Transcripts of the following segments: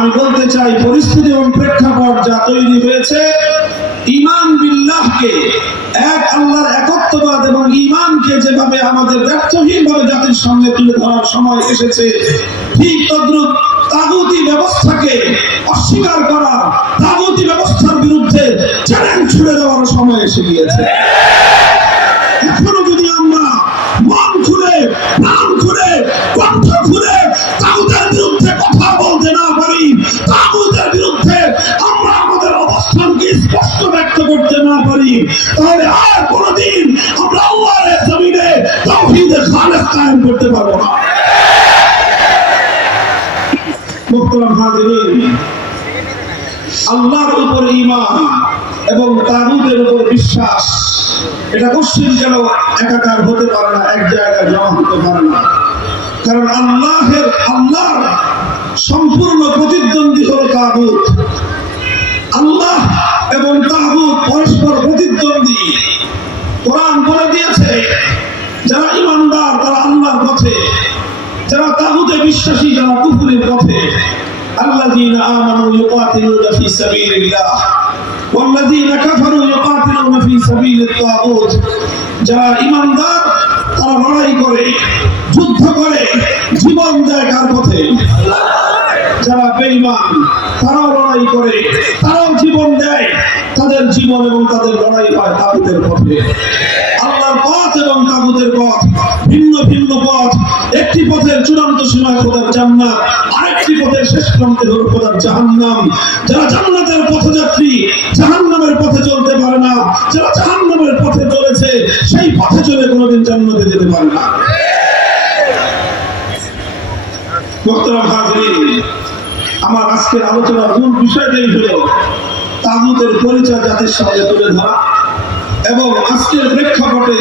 আমি বলতে চাই পরিস্থিতি এবং প্রেক্ষাপট যা তৈরি হয়েছে, ঈমান বিল্লাহকে, এক আল্লাহর একত্ববাদ এবং ঈমানকে যেভাবে আমাদের ব্যর্থহীনভাবে জাতির সামনে তুলে ধরার সময় এসেছে, ঠিক তদ্রুপ তাগুতি ব্যবস্থাকে অস্বীকার করা, তাগুতি ব্যবস্থার বিরুদ্ধে চ্যালেঞ্জ ছুড়ে দেওয়ার সময় এসে গিয়েছে। এখনো যদি আমরা মন খুলে, প্রাণ খুলে, কণ্ঠ খুলে তাগুতের বিরুদ্ধে কথা বলতে না পারি, তাগুতের বিরুদ্ধে আমরা আমাদের অবস্থানকে স্পষ্ট ব্যক্ত করতে না পারি, তাহলে আর কোনদিন আমরা আল্লাহর জমিনে তাওহীদে খালেস কায়েম করতে পারবো না। মুহতারাম হাজিরিন, আল্লাহর উপর ঈমান এবং তাগুতের উপর বিশ্বাস, এটা কখনো যেন একাকার হতে পারে না, এক জায়গায় জমা হতে পারে না। কারণ আল্লাহর সম্পূর্ণ প্রতিদ্বন্দ্বী হলো তাগুত। আল্লাহ এবং তাগুত পরস্পর প্রতিদ্বন্দ্বী। কোরআন বলে দিয়েছে, যারা ঈমানদার তারা আল্লাহর পথে, যারা তাগুতে বিশ্বাসী তারা কুফরের পথে। আল্লাযীনা আমানু ইউকাতিলুনা ফি সাবিলিল্লাহ ওয়াল্লাযীনা কাফারু ইউকাতিলুনা ফি সাবিলিত তাগুত। যারা ঈমানদার তারা লড়াই করে, যুদ্ধ করে, জীবন দেয় কার পথে? যারা বেঈমান তারাও লড়াই করে, তারাও জীবন দেয়, তাদের জীবন এবং তাদের লড়াই হয় তাগুতের পথে। আল্লাহর পথ এবং তাগুতের পথ ভিন্ন ভিন্ন পথ। একটি পথের চূড়ান্ত সীমা খোদার জান্নাত, আরেকটি পথের শেষ প্রান্তে হলো খোদার জাহান্নাম। যারা জান্নাতের পথযাত্রী জাহান্নামের পথে চলতে পারে না, যারা জাহান্নামের পথে চলেছে সেই পথে চলে কোনোদিন জান্নাতে যেতে পারে না। মুহতারাম হাজিরিন, আমার আজকের আলোচনার মূল বিষয়টাই হলো তাগুতের পরিচয় জাতির সামনে তুলে ধরা এবং আজকের প্রেক্ষাপটে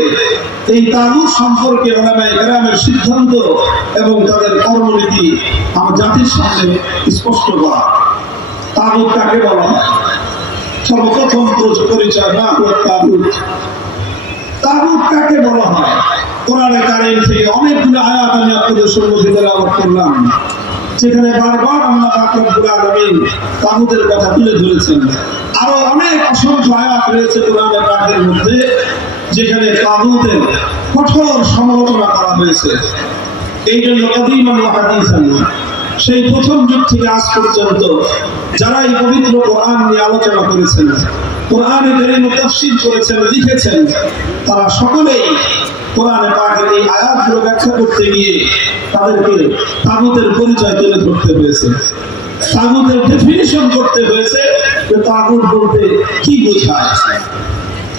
এই তাগুত সম্পর্কে ওলামায়ে কেরামের সিদ্ধান্ত এবং তাদের কর্মনীতি আমার জাতির সামনে স্পষ্ট করা। তাগুত কাকে বলা হয়? সর্বপ্রথম পরিচয় না তাগুত। তাগুত কাকে বলা হয়? কোরআনে কারীম থেকে অনেকগুলো আয়াত আমি আপনাদের সম্মুখে তেলাওয়াত করলাম, যেখানে বারবার আল্লাহ পাক রব্বুল আলামিন তাগুতের কথা তুলে ধরেছেন। আরো অনেক অসংখ্য আয়াত রয়েছে কোরআনে পাকের মধ্যে, যেখানে তাগুতের কঠোর সমালোচনা করা হয়েছে। এই জন্য কাদিমান ওয়া হাদিসান, সেই প্রথম যুগ থেকে আজ পর্যন্ত যারা এই পবিত্র কোরআন নিয়ে আলোচনা করেছেন, কোরআনে কারীম তাফসীর করেছেন, লিখেছেন, তারা সকলেই কোরআনে পাকের এই আয়াতগুলো ব্যাখ্যা করতে গিয়ে তাদেরকে তাগুতের পরিচয় তুলে ধরতে হয়েছে, তাগুতের ডেফিনিশন করতে হয়েছে যে তাগুত বলতে কি বোঝায়।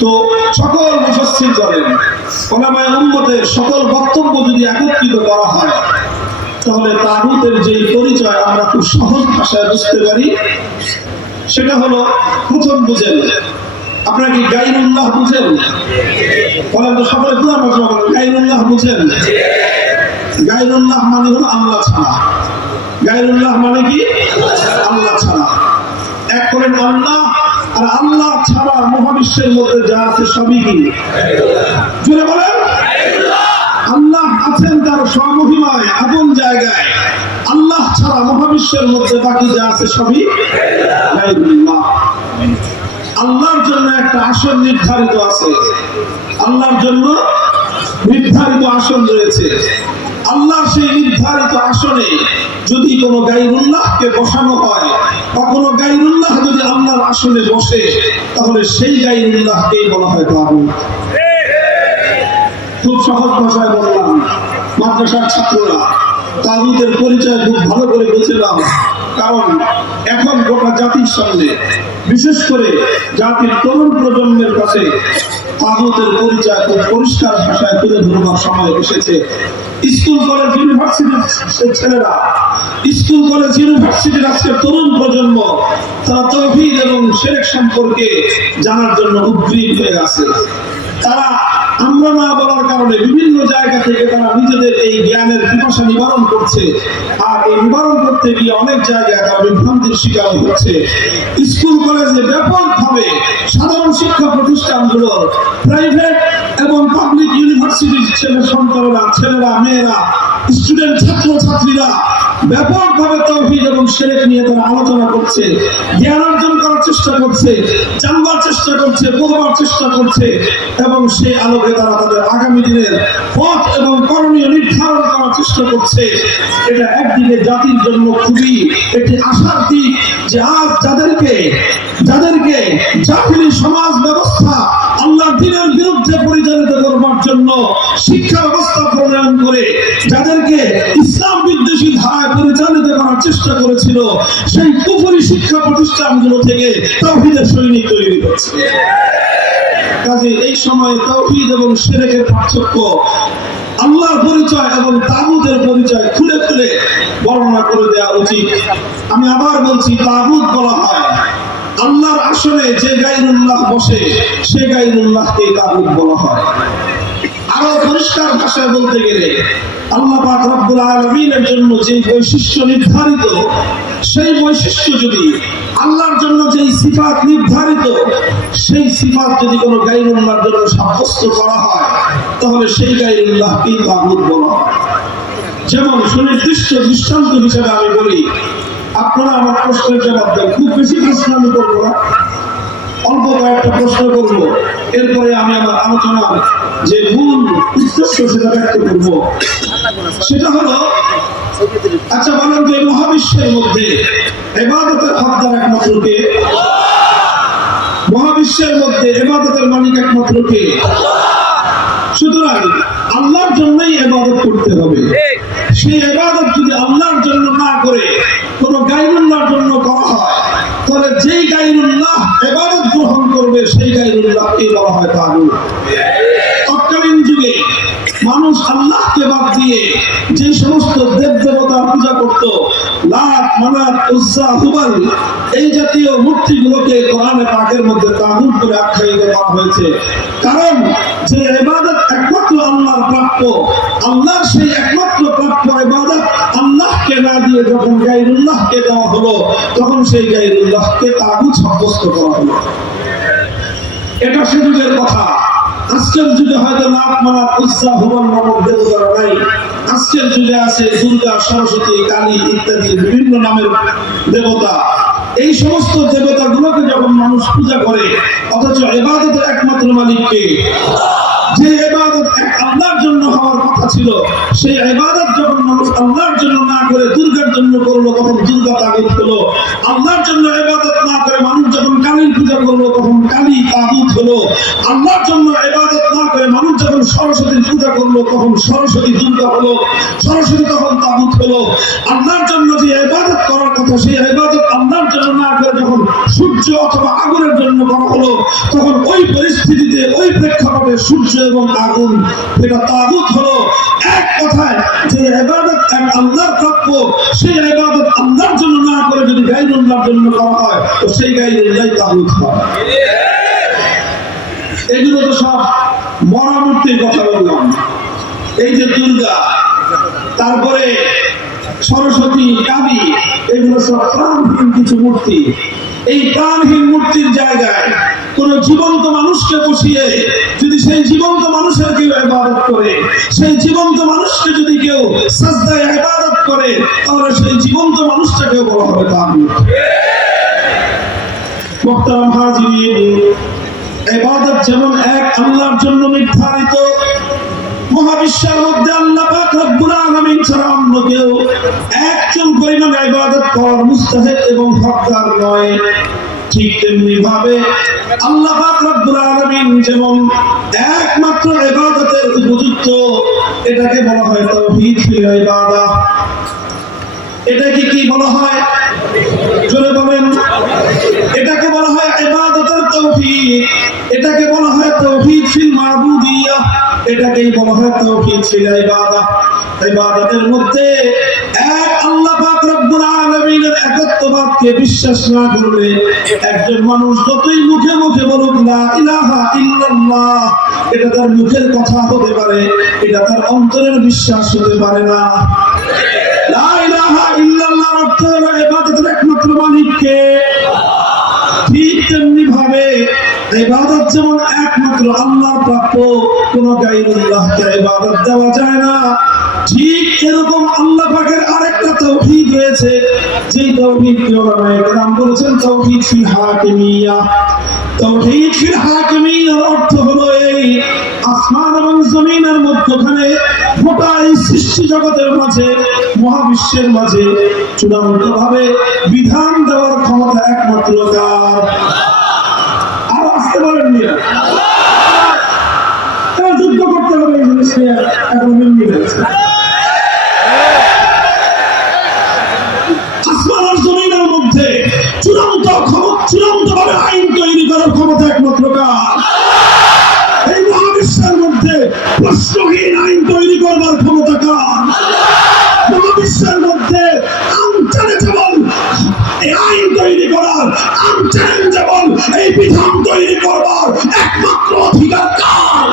তো সকল মুফাসসির করেন, উলামায়ে উম্মতের সকল বক্তব্য যদি একত্রিত করা হয়, তাহলে তাগুতের যে পরিচয় আমরা খুব সহজ ভাষায় বুঝতে পারি। সেটা হলো, প্রথম বুঝেন, আপনারা কি গায়রুল্লাহ বুঝেন? বলেন তো সকলে, পুরো ভাষা বলেন, গায়রুল্লাহ বুঝেন? গায়রুল্লাহ মানে হলো আল্লাহ ছাড়া। গায়রুল্লাহ মানে কি? আল্লাহ ছাড়া। এক করেন আল্লাহ, আর আল্লাহ ছাড়া মহাবিশ্বের মধ্যে যা আছে সবই কি? জুড়ে বলেন, আল্লাহ আছেন তার স্বমহিমায় আপন জায়গায়, আল্লাহ ছাড়া মহাবিশ্বের মধ্যে বাকি যা আছে সবই গায়রুল্লাহ। আল্লাহর জন্য একটা আসন নির্ধারিত আছে, আল্লাহর জন্য নির্ধারিত আসন রয়েছে। আল্লাহ সেই নির্ধারিত আসনে যদি কোনো গায়রুল্লাহকে বসানো হয় বা কোনো গায়রুল্লাহ যদি আল্লাহর আসনে বসে, তাহলে সেই গায়রুল্লাহকেই বলা হয় তাগুত। খুব সহজ ভাষায় বললাম, মাদ্রাসার ছাত্ররা তাগুতের পরিচয় খুব ভালো করে বুঝলাম। কারণ এখন গোটা জাতির সামনে, বিশেষ করে জাতির তরুণ প্রজন্মের কাছে তাগুতের পরিচয় খুব পরিষ্কার ভাষায় তুলে ধরবার সময় এসেছে। স্কুল কলেজ ইউনিভার্সিটির ছেলেরা, স্কুল কলেজ ইউনিভার্সিটির আজকের তরুণ প্রজন্ম, তারা তাওহীদ এবং শিরক সম্পর্কে জানার জন্য উদ্গ্রীব হয়ে আছে। তারা আমরা না বলার কারণে বিভিন্ন জায়গা থেকে তারা নিজেদের এই জ্ঞানের পিপাসা নিবারণ করছে, আর এই নিবারণ করতে গিয়ে অনেক জায়গায় তারা বিভ্রান্তির শিকার হচ্ছে। স্কুল কলেজে ব্যাপকভাবে সাধারণ শিক্ষা প্রতিষ্ঠানগুলো, প্রাইভেট এবং পাবলিক ইউনিভার্সিটির ছেলেরা মেয়েরা স্টুডেন্ট ছাত্র ছাত্রীরা ব্যাপকভাবে তাওহীদ এবং শিরক নিয়ে তারা আলোচনা করছে, জ্ঞান অর্জন করার চেষ্টা করছে, জানবার চেষ্টা করছে, পড়বার চেষ্টা করছে এবং সেই আলোকে তারা তাদের আগামী দিনের পথ এবং করণীয় নির্ধারণ করার চেষ্টা করছে। এটা একদিকে জাতির জন্য খুবই একটি আশার দিক যে আজ যাদেরকে জাতির সমাজ ব্যবস্থা আল্লাহর দ্বীনের বিরুদ্ধে পরিচালিত করবার জন্য শিক্ষা ব্যবস্থা প্রণয়ন করে যাদেরকে ইসলাম বিদ্বেষী ধারায় পরিচালিত করার চেষ্টা করেছিল, সেই কুফরি শিক্ষা প্রতিষ্ঠানগুলো থেকে তাওহীদের সৈনিক তৈরি হচ্ছে। কাজে এই সময়ে তাওহীদ এবং শিরকের পার্থক্য, আল্লাহর পরিচয় এবং তাগুতের পরিচয় খুলে খুলে বর্ণনা করে দেওয়া উচিত। আমি আবার বলছি, তাগুত বলা হয় আল্লাহর আসলে যে গায়রুল্লাহ বসে সে গায়রুল্লাহকে তাগুত বলা হয়। আরো পরিষ্কার ভাষায় বলতে গেলে আল্লাহ পাক রব্বুল আলামিনের জন্য যে বৈশিষ্ট্য নির্ধারিত, সেই বৈশিষ্ট্য যদি আল্লাহর জন্য যে সিফাত নির্ধারিত, সেই সিফাত যদি কোনো গায়রুল্লাহর জন্য সাব্যস্ত করা হয় তাহলে সেই গায়রুল্লাহকে তাগুত বলা হয়। যেমন সুনির্দিষ্ট দৃষ্টান্ত হিসেবে আমি বলি, আপনারা আমার প্রশ্নের জবাব দেন। খুব বেশি প্রশ্ন আমি করবো না, অল্প কয়েকটা প্রশ্ন করবো, এরপরে আমি আমার আলোচনার যে মূল উদ্দেশ্য সেটা ব্যক্ত করবো। সেটা হলো, আচ্ছা বলেন তো এই মহাবিশ্বের মধ্যে ইবাদতের হকদার একমাত্র কে? মহাবিশ্বের মধ্যে ইবাদতের মালিক একমাত্র কে? সুতরাং আল্লাহর জন্যই ইবাদত করতে হবে। সেই ইবাদত যদি আল্লাহর জন্য না করে কোন গায়রুল্লাহর জন্য করা হয়, তাহলে যেই গায়রুল্লাহ ইবাদত গ্রহণ করবে সেই গায়রুল্লাহকে বলা হয় তাগুত। তৎকালীন যুগে মানুষ আল্লাহকে বাদ দিয়ে যে সমস্ত দেব দেবতার পূজা করত, লাত, মানাত, উজ্জা, হুবাল, এই জাতীয় মূর্তিগুলোকে কোরআনে পাকের মধ্যে তাগুত বলে আখ্যায়িত করা হয়েছে। কারণ যে ইবাদত একমাত্র আল্লাহর প্রাপ্য, আল্লাহর সেই একমাত্র প্রাপ্য ইবাদত আল্লাহকে না দিয়ে যখন গায়রুল্লাহকে দেওয়া হলো, তখন সেই গায়রুল্লাহকে তাগুত সাব্যস্ত করা হলো। এটা সে যুগের কথা। আজকের যুগে হয়তো লাত, মানাত, উজ্জা, হুবাল নামক দেবতারা নাই। আজকের যুগে আছে দুর্গা, সরস্বতী, কালী ইত্যাদি বিভিন্ন নামের দেবতা। এই সমস্ত দেবতাগুলোকে যখন মানুষ পূজা করে, অথচ ইবাদতের একমাত্র মালিক কে? যে ইবাদত এক আল্লাহর জন্য হওয়ার কথা ছিল, সেই ইবাদত যখন মানুষ আল্লাহর জন্য না করে দুর্গার জন্য করলো, তখন দুর্গা তাগুত হলো। আল্লাহর জন্য ইবাদত না করে মানুষ যখন কালীর পূজা করলো, তখন কালী তাগুত হলো। আল্লাহর জন্য ইবাদত না করে মানুষ যখন সরস্বতীর পূজা করলো, তখন সরস্বতী দুর্গা হলো, সরস্বতী তখন তাগুত হলো। আল্লাহর জন্য যে ইবাদত করার কথা, সেই ইবাদত আল্লাহর জন্য না করে যখন সূর্য অথবা আগুনের জন্য করা হলো, তখন ওই পরিস্থিতিতে, ওই প্রেক্ষাপটে সূর্য এবং আগুন এটা তাগুত হলো। এক কথায় যে ইবাদত এক আল্লাহর প্রাপ্য, সেই ইবাদত আল্লাহর জন্য না করে যদি গায়রুল্লাহর জন্য করা হয়, তো সেই গায়রুল্লাহই তাগুত হয়। এগুলো তো সব মরা মূর্তির কথা বললাম। এই যে দুর্গা, তারপরে সরস্বতী, কালী, এগুলো সব প্রাণহীন কিছু মূর্তি। এই প্রাণহীন মূর্তির জায়গায় কোন জীবন্ত মানুষকে বসিয়ে যদি সেই জীবন্ত মানুষের কেউ ইবাদত করে, সেই জীবন্ত মানুষকে যদি কেউ সাজদায় ইবাদত করে, তাহলে সেই জীবন্ত মানুষটাকেও বলা হবে তাগুত। মুহতারাম হাজিরিন, ইবাদত যেমন এক আল্লাহর জন্য নির্ধারিত, মহাবিশ্বের মধ্যে আল্লাহ পাক রব্বুল আলামিন ছাড়া অন্য কেউ একজন পরিমাণ ইবাদত করার মুস্তাহিক এবং হকদার নয়। ঠিক তেমনি ভাবে আল্লাহ পাক রব্বুল আলামিন যেমন একমাত্র ইবাদতের উপযুক্ত, এটাকে বলা হয় তাওহীদ ফিল ইবাদাহ। এটাকে কি বলা হয়? জোরে বলেন। এটাকে বলা হয় ইবাদতের তাওহীদ, এটাকে বলা হয় তাওহীদ ফিল মাবুদিয়াহ, এটাকেই বলা হয় তাওহীদ ফিল ইবাদাহ। ইবাদতের মধ্যে এক আল্লাহ পাক রব্বুল আলামিনের একত্ববাদকে বিশ্বাস না করলে একজন মানুষ যতই মুখে মুখে বলুক লা ইলাহা ইল্লাল্লাহ, এটা তার মুখের কথা হতে পারে, এটা তার অন্তরের বিশ্বাস হতে পারে না। লা ইলাহা ইল্লাল্লাহর অর্থ হলো ইবাদতের একমাত্র মালিক কে। ঠিক তেমনি ভাবে ইবাদত যেমন একমাত্র আল্লাহর প্রাপ্য, কোন গায়রুল্লাহকে ইবাদত দেওয়া যায় না, ঠিক এরকম আল্লাহ পাকের আরেকটা তাওহীদ রয়েছে, যে তাওহীদকে ওলামায়ে কেরাম বলেছেন তাওহীদ ফিল হাকিমিয়া। তাওহীদ ফিল হাকিমিয়ার অর্থ হলো এই আসমান এবং জমিনের মধ্যখানে গোটা এই সৃষ্টি জগতের মাঝে, মহাবিশ্বের মাঝে চূড়ান্তভাবে বিধান দেওয়ার ক্ষমতা একমাত্র কার? আর আসতে পারেন না, যুদ্ধ করতে হবে এই জিনিস নিয়ে, এখন মিলমি রয়েছে। আসমান আর জমিনের মধ্যে চূড়ান্তভাবে আইন তৈরি করার ক্ষমতা একমাত্র কার? এই মহাবিশ্বের মধ্যে প্রশ্নহীন আইন তৈরি করবার ক্ষমতা কার? মহাবিশ্বের মধ্যে আনচ্যালেঞ্জেবল এই আইন তৈরি করার, আনচ্যালেঞ্জেবল এই বিধান তৈরি করবার একমাত্র অধিকার কার?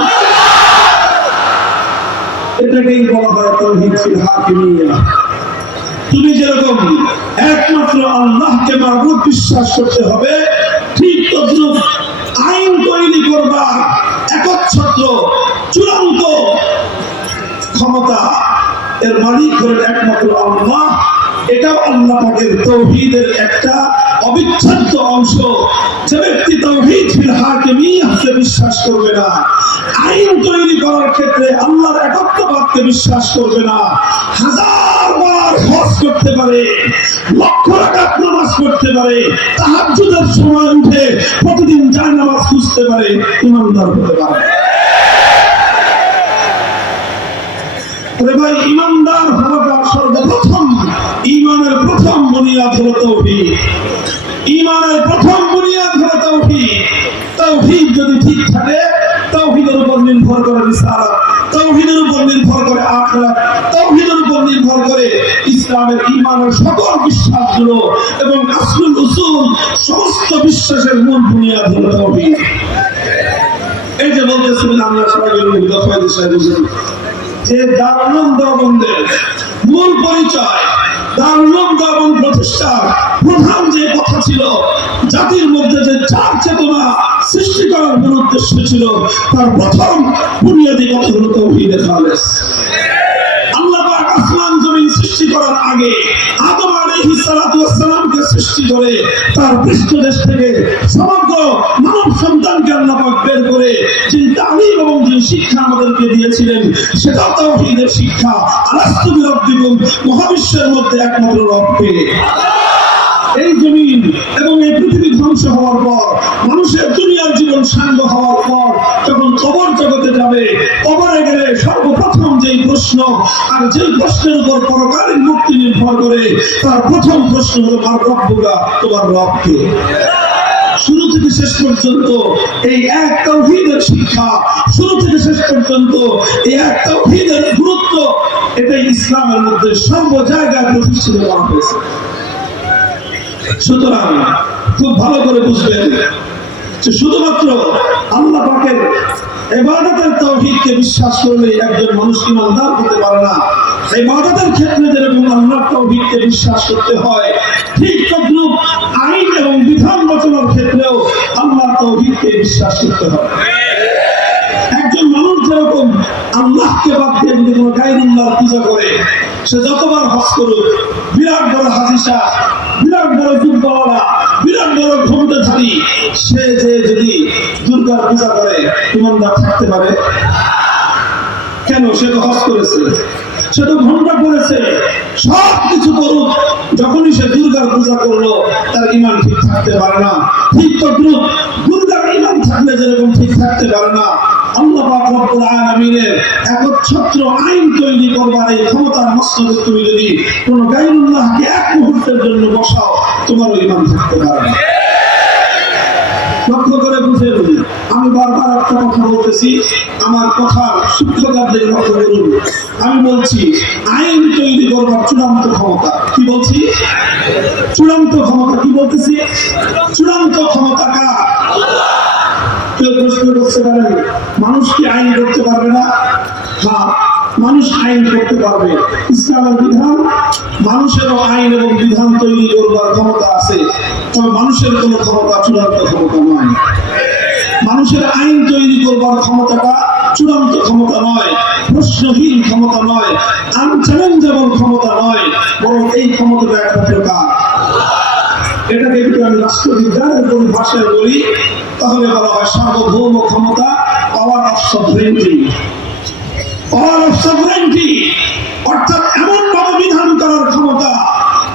এটাকেই বলা হয় তাওহীদ ফিল হাকিমিয়া। তুমি যেরকম একমাত্র আল্লাহকে মাবুদ বিশ্বাস করতে হবে, ঠিক তদ্রুপ আইন তৈরি করবার একচ্ছত্র চূড়ান্ত ক্ষমতা এর মালিক হলেন একমাত্র আল্লাহ। এটাও আল্লাহ পাকের তাওহীদের একটা অবিচ্ছেদ্য অংশ। যে ব্যক্তি তাওহীদ ফিল হাকিমিয়াতে বিশ্বাস করবে না, আইন তৈরি করার ক্ষেত্রে আল্লাহর একত্ববাদকে বিশ্বাস করবে না, হাজার বার হজ করতে পারে, লক্ষ রাকাত নামাজ পড়তে পারে, তাহাজ্জুদের সময় উঠে প্রতিদিন জায়নামাজ খুঁজতে পারে, ঈমানদার হতে পারে। আরে ভাই, ঈমানদার হওয়াটা সর্বপ্রথম ঈমানের প্রথম বুনিয়াদ হলো তাওহীদ। ঈমানের প্রথম বুনিয়াদ হলো তাওহীদ। তাওহীদ যদি ঠিক থাকে, তাওহীদের উপর নির্ভর করে রিসালাত, তাওহীদের উপর নির্ভর করে আখিরাত, তাওহীদের উপর নির্ভর করে ইসলামের ঈমানের সকল বিশ্বাসগুলো, এবং আসলুল উসুল সমস্ত বিশ্বাসের মূল বুনিয়াদ হলো তাওহীদ। এই যে বলতেছিলেন আমরা সবাই দফায় দিশায় বুঝুন যে দারুল উলুম দেওবন্দের মূল পরিচয়, দারুল উলুম দেওবন্দ প্রতিষ্ঠার প্রধান যে কথা ছিল, জাতির মধ্যে যে চার চেতনা সৃষ্টি করার মূল উদ্দেশ্য ছিল, তার প্রথম বুনিয়াদি কথা হলো তাওহীদে খালেস। আল্লাহ পাক আসমান জমিন সৃষ্টি করার আগে আদম আলাইহিস সালাতু ওয়াস সালামকে সৃষ্টি করে তার পৃষ্ঠদেশ থেকে সমগ্র মানব সন্তানকে আল্লাহ পাক বের করে যে তালিম এবং যে শিক্ষা আমাদেরকে দিয়েছিলেন, সেটা তাওহীদের শিক্ষা। আলাস্তু বিরাব্বিকুম, মহাবিশ্বের মধ্যে একমাত্র রবকে। এই জমিন এবং এই পৃথিবী ধ্বংস হওয়ার পর, মানুষের দুনিয়ার জীবন সাঙ্গ হওয়ার পর, যখন কবর জগতে যাবে, কবরে গেলে সর্বপ্রথম যেই প্রশ্ন, আর যেই প্রশ্নের উপর পরকালীন মুক্তি নির্ভর করে, তার প্রথম প্রশ্ন হলো মান রব্বুকা, তোমার রব কে? শুরু থেকে শেষ পর্যন্ত এই এক তাওহীদের শিক্ষা, শুরু থেকে শেষ পর্যন্ত এই এক তাওহীদের গুরুত্ব, এটাই ইসলামের মধ্যে সর্ব জায়গায় প্রতিষ্ঠিত করা হয়েছে। সুতরাং খুব ভালো করে বুঝবেন যে শুধুমাত্র আল্লাহ পাকের ইবাদতের তাওহীদকে বিশ্বাস করলে একজন মানুষ ঈমানদার হতে পারে না। ইবাদতের ক্ষেত্রে যেরকম আল্লাহর তাওহীদকে বিশ্বাস করতে হয়, ঠিক তদ্রুপ আইন এবং বিধান রচনার ক্ষেত্রেও আল্লাহর তাওহীদকে বিশ্বাস করতে হয়। একজন মানুষ যেরকম আল্লাহকে বাদ দিয়ে যদি কোনো গায়রুল্লাহর পূজা করে, সে যতবার হজ করুক, বিরাট বড় হাজী সাহেব, বিরাট বড় যুদ্ধওয়ালা, বিরাট বড় ক্ষমতাধারী, সে যে যদি দুর্গার পূজা করে, ঈমানদার থাকতে পারে? কেন? সে তো হজ করেছে, সে তো ঘন্টা করেছে, সব কিছু করুক, যখনই সে দুর্গার পূজা করলো, তার ঈমান ঠিক থাকতে পারে না। ঠিক তদ্রুপ দুর্গার ঈমান থাকলে যেরকম ঠিক থাকতে পারে না, আল্লাহ পাক রব্বুল আলামিনের একচ্ছত্র আইন তৈরি করবার এই ক্ষমতার মসনদে তুমি যদি কোনো গায়রুল্লাহকে এক মুহূর্তের জন্য বসাও, তোমারও ঈমান থাকতে পারে না। লক্ষ্য করে বুঝে নিন, আমি বারবার একটা কথা বলতেছি, আমার কথার সূক্ষ্মতার দিকে লক্ষ্য করুন। আমি বলছি আইন তৈরি করবার চূড়ান্ত ক্ষমতা। কি বলছি? চূড়ান্ত ক্ষমতা। কি বলতেছি? চূড়ান্ত ক্ষমতা কার? কেউ প্রশ্ন করতে পারেন, মানুষ কি আইন করতে পারবে না? হ্যাঁ, মানুষ আইন করতে পারবে। ইসলামের বিধান, মানুষেরও আইন এবং বিধান তৈরি করবার ক্ষমতা আছে, তবে মানুষের কোনো ক্ষমতা চূড়ান্ত ক্ষমতা নয়। মানুষের আইন তৈরি করবার ক্ষমতাটা চূড়ান্ত ক্ষমতা নয়, প্রশ্নহীন ক্ষমতা নয়, আনচ্যালেঞ্জেবল ক্ষমতা নয়, বরং এই ক্ষমতাটা একটা প্রকার। এটাকে যদি আমি রাষ্ট্রবিজ্ঞানের পরিভাষায় বলি তাহলে বলা হয় সার্বভৌম ক্ষমতা, পাওয়ার অফ সভরেনিটি। পাওয়ার অফ সভরেনিটি অর্থাৎ এমন ভাবে বিধান করার ক্ষমতা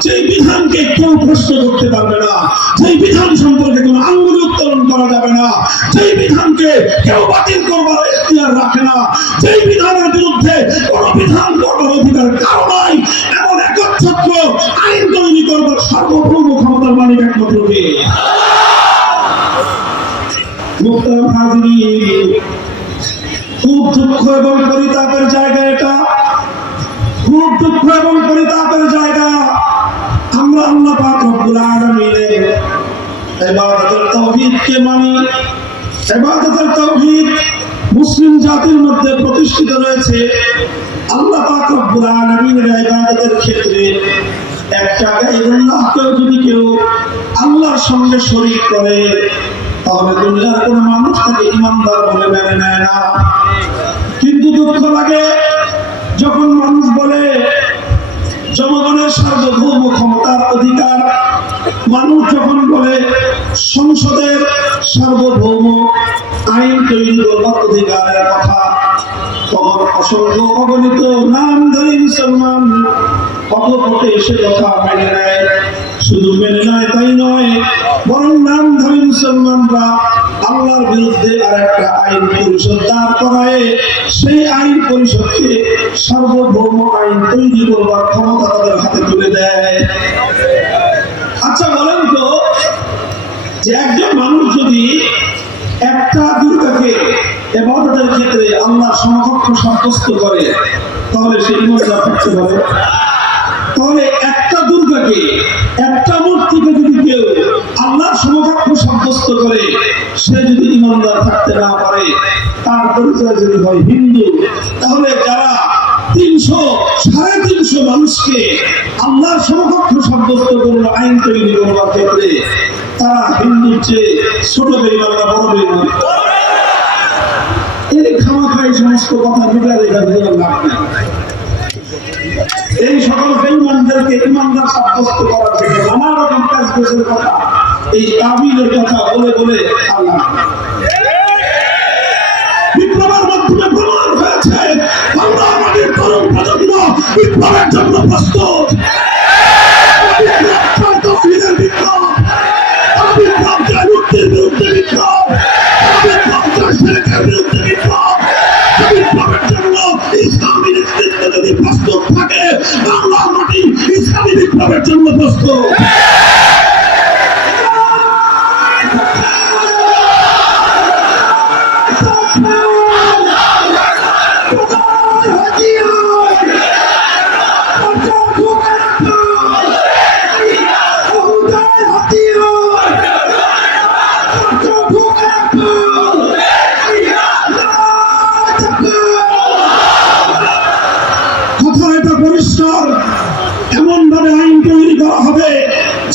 যে বিধানকে কেউ প্রশ্ন করতে পারবে না, যে বিধান সম্পর্কে কোনো আঙ্গুল উত্তোলন করা যাবে না, যে বিধানকে কেউ বাতিল করবার এখতিয়ার রাখে না, যে বিধানের বিরুদ্ধে কোনো বিধান করবার অধিকার কারো নাই, এমন একচ্ছত্র আইন তৈরি করবার সার্বভৌম ক্ষমতার মালিক একমাত্র কে? মুহতারাম হাজিরিন, খুব দুঃখ এবং পরিতাপের জায়গা এটা, খুব দুঃখ এবং পরিতাপের জায়গা। আমরা আল্লাহ পাক রব্বুল আলামিনের ইবাদতের তাওহীদকে মানি, ইবাদতের তাওহীদ মুসলিম জাতির মধ্যে প্রতিষ্ঠিত রয়েছে। আল্লাহ পাক রব্বুল আলামিনের ইবাদতের ক্ষেত্রে একটা গায়রুল্লাহকে যদি কেউ আল্লাহর সঙ্গে শরীক করে তাহলে দুনিয়ার কোন মানুষ তাকে ঈমানদার বলে মেনে নেয় না। কিন্তু দুঃখ লাগে যখন মানুষ বলে জনগণের সার্বভৌম ক্ষমতার অধিকার, মানুষ যখন বলে সংসদের সার্বভৌম আইন তৈরি করবার অধিকারের কথা, তখন অসংখ্য অগণিত নামধারী মুসলমান অকপটে সে কথা মেনে নেয়। শুধু মেনে নেয় তাই নয়, বরং নামধারী মুসলমানরা আল্লাহর বিরুদ্ধে আর একটা আইন পরিষদ দাঁড় করায়, সেই আইন পরিষদকে সার্বভৌম আইন তৈরি করবার ক্ষমতা তাদের হাতে তুলে দেয়। আচ্ছা বলেন তো, যে একজন মানুষ যদি একটা দুর্গাকে ইবাদতের ক্ষেত্রে আল্লাহর সমকক্ষ সাব্যস্ত করে তাহলে সে ঈমানদার থাকতে পারে? তাহলে একটা দুর্গাকে, একটা মূর্তিকে যদি কেউ আল্লাহর সমকক্ষ সাব্যস্ত করে সে যদি ঈমানদার থাকতে না পারে, তার পরিচয় যদি হয় হিন্দু, তাহলে যারা 300-350 মানুষকে আল্লাহর সমকক্ষ সাব্যস্ত করলো আইন তৈরি করবার ক্ষেত্রে, তারা হিন্দুর চেয়ে ছোট বেঈমান না বড় বেঈমান? এই খামাখাই সমস্ত কথা মিডিয়া দেখা লাভ নাই। এই সকল বেঈমানদেরকে ঈমানদার সাব্যস্ত করার জন্য নানা রকম কাজের কথা, এই তাবিলের কথা বলে বলে আল্লাহ বিপ্লবের মাধ্যমে প্রমাণ হয়েছে বাংলা আমাদের তরুণ প্রজন্ম বিপ্লবের জন্য প্রস্তুত। বিপ্লব মুক্তির বিরুদ্ধে বিপ্লব, বিরুদ্ধে বিপ্লব, বিপ্লবের জন্য ইসলামী নেতৃত্ব যদি প্রস্তুত থাকে, বাংলার মাটি ইসলামী বিপ্লবের জন্য প্রস্তুত। এমন ভাবে আইন তৈরি করা হবে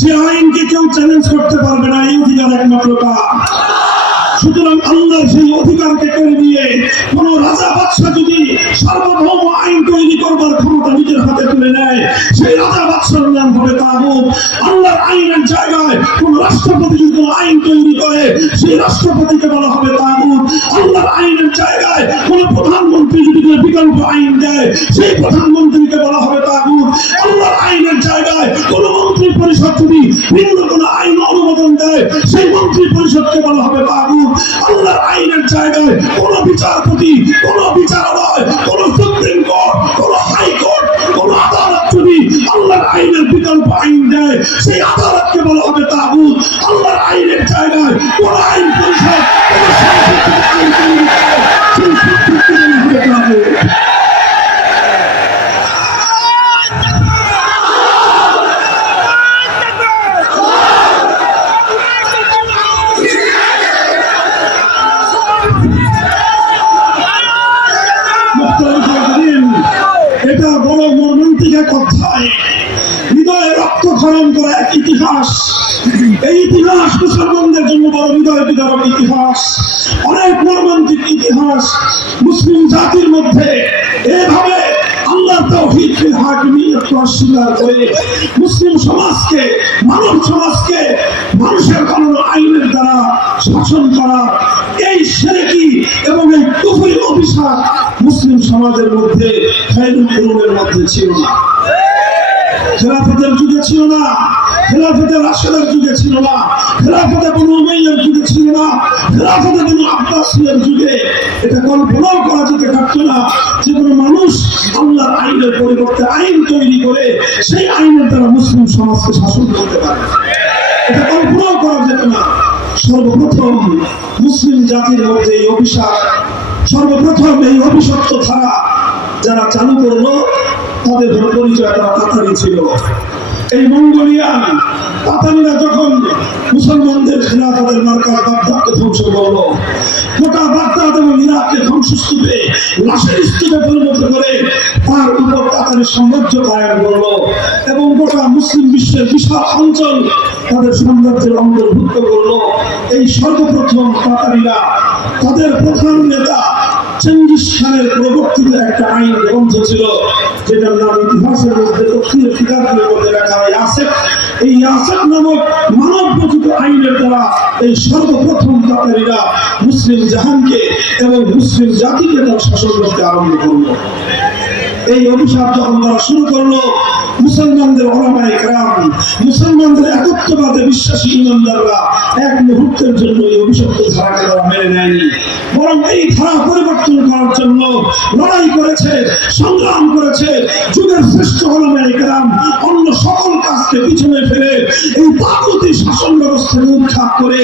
যে আইনকে কেউ চ্যালেঞ্জ করতে পারবে না, এই অধিকার একমাত্র কার? সুতরাং আল্লাহর সেই অধিকারকে কেড়ে নিয়ে কোন রাজা বাদশা যদি সার্বভৌম আইন তৈরি করবার ক্ষমতা নিজের হাতে তুলে নেয়, সেই রাজা বাদশার নাম হবে তাগুত। আল্লাহর আইনের জায়গায় কোন রাষ্ট্রপতি যদি কোন আইন তৈরি করে, সেই রাষ্ট্রপতিকে বলা হবে তাগুত। আল্লাহর আইনের জায়গায় কোন প্রধানমন্ত্রী যদি কোন বিকল্প আইন দেয়, সেই প্রধানমন্ত্রীকে বলা হবে তাগুত। আল্লাহর আইনের জায়গায় কোন মন্ত্রী পরিষদ যদি ভিন্ন কোন আইন অনুমোদন দেয়, সেই মন্ত্রী পরিষদকে বলা হবে তাগুত। আল্লাহর আইনের জায়গায় কোন বিচারপতি, কোন বিচারালয়, কোন সুপ্রিম কোর্ট, কোন হাইকোর্ট, কোন আদালত যদি আল্লাহর আইনের বিকল্প আইন দেয়, সেই আদালতকে বলা হবে তাগুত। আল্লাহর আইনের জায়গায় কোন আইন পরিষদ, কোন সংসদ আইন তৈরি করে, সেই সুপ্রিমকে বলা হবে তাগুত। এটা বড় মর্মান্তিক এক অধ্যায়, হৃদয়ে রক্তক্ষরণ করা এক ইতিহাস। এই ইতিহাস মুসলমানদের জন্য বড় হৃদয় বিদারক ইতিহাস, অনেক মর্মান্তিক ইতিহাস। মুসলিম জাতির মধ্যে এভাবে আল্লাহ তাওহীদের হাকিমিয়ত অস্বীকার করে মুসলিম সমাজকে, মানব সমাজকে মানুষের কানুন আইনের দ্বারা শাসন করা, এই শিরকি এবং এই কুফরি অভিশাপ মুসলিম সমাজের মধ্যে খায়রুল কুরুনের মধ্যে ছিল না। খেলাফতের যুগে ছিল না, খেলাফতে রাশেদের যুগে ছিল না, খেলাফতে বনু উমাইয়ার যুগে ছিল না, খেলাফতে বনু আব্বাসিয়ার যুগে এটা কল্পনাও করা যেতে পারতো না যে কোনো মানুষ আল্লাহর আইনের পরিবর্তে আইন তৈরি করে সেই আইনের দ্বারা মুসলিম সমাজকে শাসন করতে পারে, এটা কল্পনাও করা যেত না। সর্বপ্রথম মুসলিম জাতির মধ্যে এই অভিশাপ, সর্বপ্রথম এই অভিশপ্ত ধারা যারা চালু করলো তাদের পরিচয় তারা তাতারি ছিল। এই মঙ্গোলিয়ান তাতারিরা যখন মুসলমানদের খেলাফতের মার্কাজ বাগদাদকে ধ্বংস করলো, গোটা বাগদাদ এবং ইরাককে ধ্বংসস্তূপে, লাশের স্তূপে পরিণত করে তার উপর তাতারি সাম্রাজ্য কায়েম করলো এবং গোটা মুসলিম বিশ্বের বিশাল অঞ্চল তাদের সাম্রাজ্যের অন্তর্ভুক্ত করলো। এই সর্বপ্রথম তাতারিরা তাদের প্রধান নেতা চেঙ্গিস খানের প্রবর্তিত একটা আইন গ্রন্থ ছিল যেটার নাম ইতিহাসের মধ্যে তফসির কিতাবের মধ্যে লেখা হয় ইয়াসেক। এই ইয়াসেক নামক মানব রচিত আইনের দ্বারা এই সর্বপ্রথম তাতারিরা মুসলিম জাহানকে এবং মুসলিম জাতিকে তার শাসন করতে আরম্ভ করলো। এই অভিশাপ যখন তারা শুরু করলো, মুসলমানদের ওলামায়ে কেরাম, মুসলমানদের একত্ববাদে বিশ্বাসী ইমানদাররা এক মুহূর্তের জন্য এই অভিশপ্ত ধারাকে তারা মেনে নেয়নি, বরং এই ধারা পরিবর্তন করার জন্য লড়াই করেছে, সংগ্রাম করেছে। যুগের শ্রেষ্ঠ ওলামায়ে কেরাম অন্য সকল কাজকে পিছনে ফেলে এই তাগুতি শাসন ব্যবস্থাকে উৎখাত করে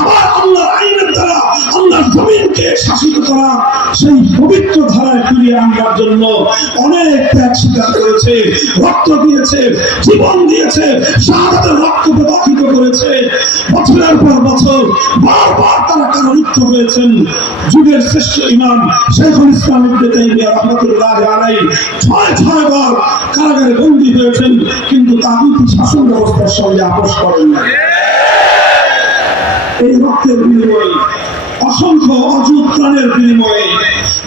আবার আল্লাহর আইনের দ্বারা আল্লাহর জমিনকে শাসিত করা, সেই পবিত্র ধারায় ফিরিয়ে আনবার জন্য অনেক ত্যাগ স্বীকার করেছে, রক্ত দিয়েছে, জীবন দিয়েছে, শাহাদাতের রক্ত প্রবাহিত করেছে। বছরের পর বছর বারবার তারা কারারুদ্ধ হয়েছেন। যুগের শ্রেষ্ঠ ইমাম শাইখুল ইসলাম ইবনে তাইমিয়া রাহমাতুল্লাহি আলাইহি ৬ বার কারাগারে বন্দী হয়েছেন, কিন্তু তাগুতি শাসন ব্যবস্থার সঙ্গে আপোষ করেন না। এই রক্তের বিনিময়ে, অসংখ্য অযুত প্রাণের বিনিময়ে,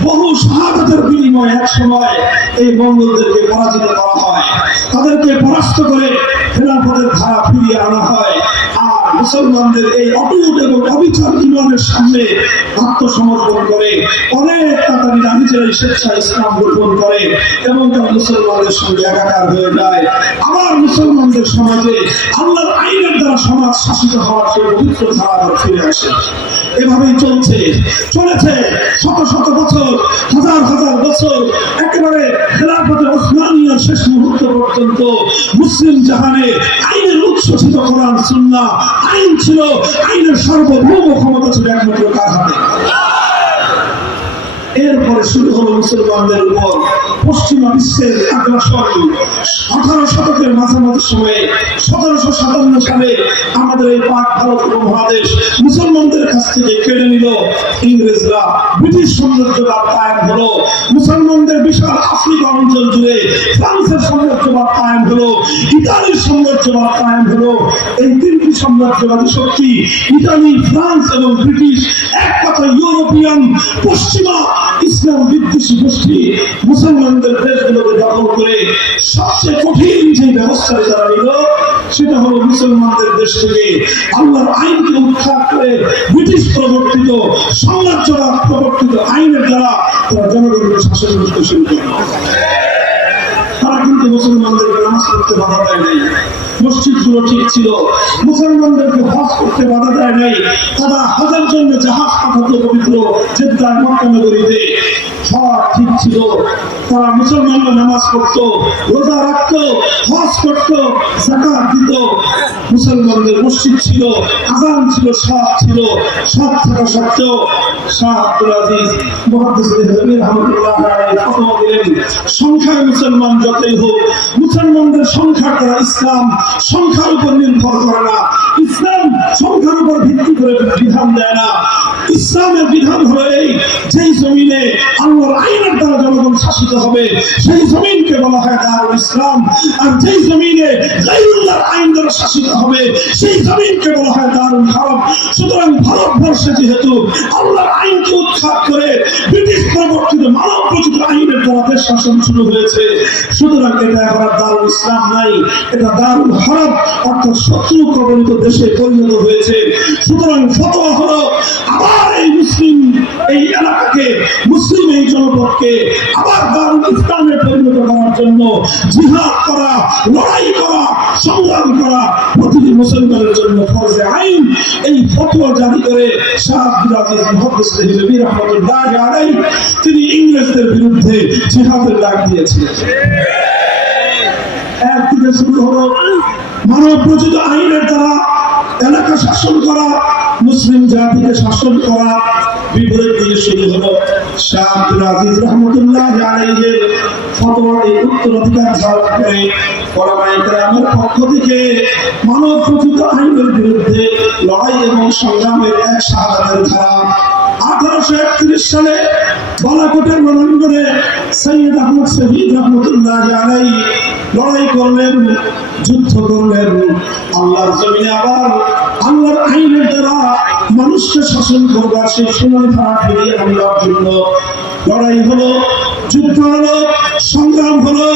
বহু শাহাদাতের বিনিময়ে এক সময় এই মঙ্গোলদেরকে পরাজিত করা হয়, তাদেরকে পরাস্ত করে খেলাফতের ধারা ফিরিয়ে আনা হয়। আর মুসলমানদের এই অটুট এবং অবিচল ঈমানের সামনে আত্মসমর্পণ করে অনেক তাতারিরা নিজেরাই স্বেচ্ছায় ইসলাম গ্রহণ করে এবং তারা মুসলমানদের সঙ্গে একাকার হয়ে যায়। আবার মুসলমানদের সমাজে আল্লাহর আইনের দ্বারা সমাজ শাসিত হওয়ার সেই পবিত্র ধারা ফিরে আসে। এভাবেই চলেছে শত শত বছর, হাজার হাজার বছর, একেবারে খেলাফতে ওসমানিয়ার শেষ মুহূর্ত পর্যন্ত মুসলিম জাহানে আইনের উৎস ছিল কোরআন সুন্নাহ। আইন ছিল, আইনের সার্বভৌম ক্ষমতা ছিল একমাত্র কার হাতে। এরপরে শুরু হলো মুসলমানদের উপর পশ্চিমা বিশ্বের আগ্রাসন। 18 শতকের মাঝামাঝি সময়ে 1757 সালে আমাদের এই পাক ভারত উপমহাদেশ মুসলমানদের কাছ থেকে কেড়ে নিল ইংরেজরা। ব্রিটিশ সাম্রাজ্যবাদ কায়েম হলো, মুসলমানদের বিশাল আফ্রিকা অঞ্চল জুড়ে ফ্রান্সের সাম্রাজ্যবাদ কায়েম হলো, ইতালির সাম্রাজ্যবাদ কায়েম হলো। এই তিনটি সাম্রাজ্যবাদী শক্তি, ইতালি, ফ্রান্স এবং ব্রিটিশ, এক কথা ইউরোপিয়ান পশ্চিমা ইসলাম বিদ্বেষী গোষ্ঠী মুসলমানদের দেশগুলোকে দখল করে সবচেয়ে কঠিন যে ব্যবস্থা তারা নিল সেটা হলো মুসলমানদের দেশ থেকে আল্লাহর আইনকে উৎখাত করে ব্রিটিশ প্রবর্তিত, সাম্রাজ্যবাদ প্রবর্তিত আইনের দ্বারা তারা জনগণকে শাসন করতে শুরু করল। তারা কিন্তু মুসলমানদেরকে নামাজ পড়তে বাধা দেয় নাই, মসজিদগুলো ঠিক ছিল, মুসলমানদেরকে হজ করতে বাধা দেয় নাই। তারা হজের জন্য জাহাজ পাঠাতো পবিত্র জেদ্দাহ মক্কা নগরীতে, সব ঠিক ছিল। তারা মুসলমানরা নামাজ পড়তো, রোজা রাখতো, হজ করতো, যাকাত দিত। মুসলমানদের মসজিদ ছিল, আযান ছিল, সব ছিল। সব থাকা সত্ত্বেও শাহ আব্দুল আজিজ মুহাদ্দিস রাহমাতুল্লাহ আলাইহি ফতোয়া দিলেন, সংখ্যায় মুসলমান যতই হোক, মুসলমানদের সংখ্যার দ্বারা ইসলাম সংখ্যার উপর নির্ভর করে না। ইসলাম সংখ্যার উপর ভিত্তি করে বিধান দেয় না। ইসলামের বিধান হলো এই, যেই জমিনে আল্লাহর আইনের দ্বারা জনগণ শাসিত হবে সেই জমিনকে বলা হয় দারুল ইসলাম, আর যেই জমিনে গায়রুল্লাহর আইন দ্বারা শাসিত হবে সেই জমিনকে বলা হয় দারুল হারব। সুতরাং ভারতবর্ষে যেহেতু আল্লাহর আইনকে উৎখাত করে ব্রিটিশ প্রবর্তিত মানব রচিত আইনের দ্বারা দেশ শাসন শুরু হয়েছে, সুতরাং এটা এখন আর দারুল ইসলাম নাই, এটা দারুল হারব অর্থাৎ শত্রু কবলিত দেশে পরিণত হয়েছে। সুতরাং ফতোয়া হলো আবার এই মুসলিম এই এলাকাকে, মুসলিম এই জনপদকে আবার দারুল ইসলামে পরিণত করার জন্য জিহাদ করা, লড়াই করা, সংগ্রাম করা প্রতিটি মুসলমানের জন্য ফরজে আইন। এই ফতোয়া জারি করে শাহ আব্দুল আজিজ মুহাদ্দিস দেহলভী রাহমাতুল্লাহি আলাইহি তিনি ইংরেজদের বিরুদ্ধে জিহাদের ডাক দিয়েছিলেন। একদিকে শুরু হলো মানব রচিত আইনের দ্বারা এলাকা শাসন করা, মুসলিম জাতিকে শাসন করা, বিপরীত দিয়ে শুরু হলো শাহ আব্দুল আজিজ রাহমাতুল্লাহি আলাইহির ফতোয়ার এই উত্তরাধিকার ধারণ করে ওলামায়ে কেরামের পক্ষ থেকে মানব রচিত আইনের বিরুদ্ধে লড়াই এবং সংগ্রামের এক শাহাদাতের ধারা। 1831 সালে বালাকোটের রণাঙ্গনে সৈয়দ আহমদ শহীদ রাহমাতুল্লাহি আলাইহি লড়াই করলেন, যুদ্ধ করলেন, আল্লাহর জমিনে আবার আল্লাহর আইনের দ্বারা মানুষকে শাসন করবার সেই সোনালী ধারা ফিরিয়ে আনবার জন্য লড়াই হলো, যুদ্ধ হলো, সংগ্রাম হলো,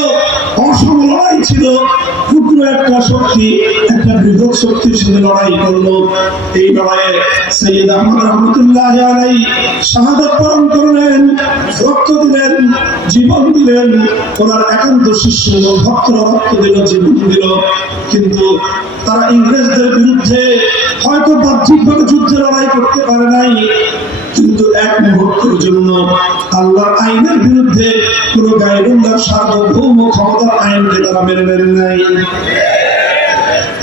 অসম লড়াই ছিল। ক্ষুদ্র একটা শক্তি একটা বৃহৎ শক্তির সাথে লড়াই করলো। এই লড়াইয়ে সৈয়দ আহমদ রাহমাতুল্লাহি আলাইহি শাহাদাত বরণ করলেন, রক্ত দিলেন, জীবন দিলেন। ওনার একান্ত শিষ্য ভক্তরা রক্ত দিল, জীবন দিল। কিন্তু তারা ইংরেজদের বিরুদ্ধে হয়তো বাহ্যিকভাবে যুদ্ধে লড়াই করতে পারে নাই, কিন্তু এক মুহূর্তের জন্য আল্লাহর আইনের বিরুদ্ধে কোন গায়রুল্লাহর সার্বভৌম ক্ষমতার আইনকে তারা মেনে নেন নাই।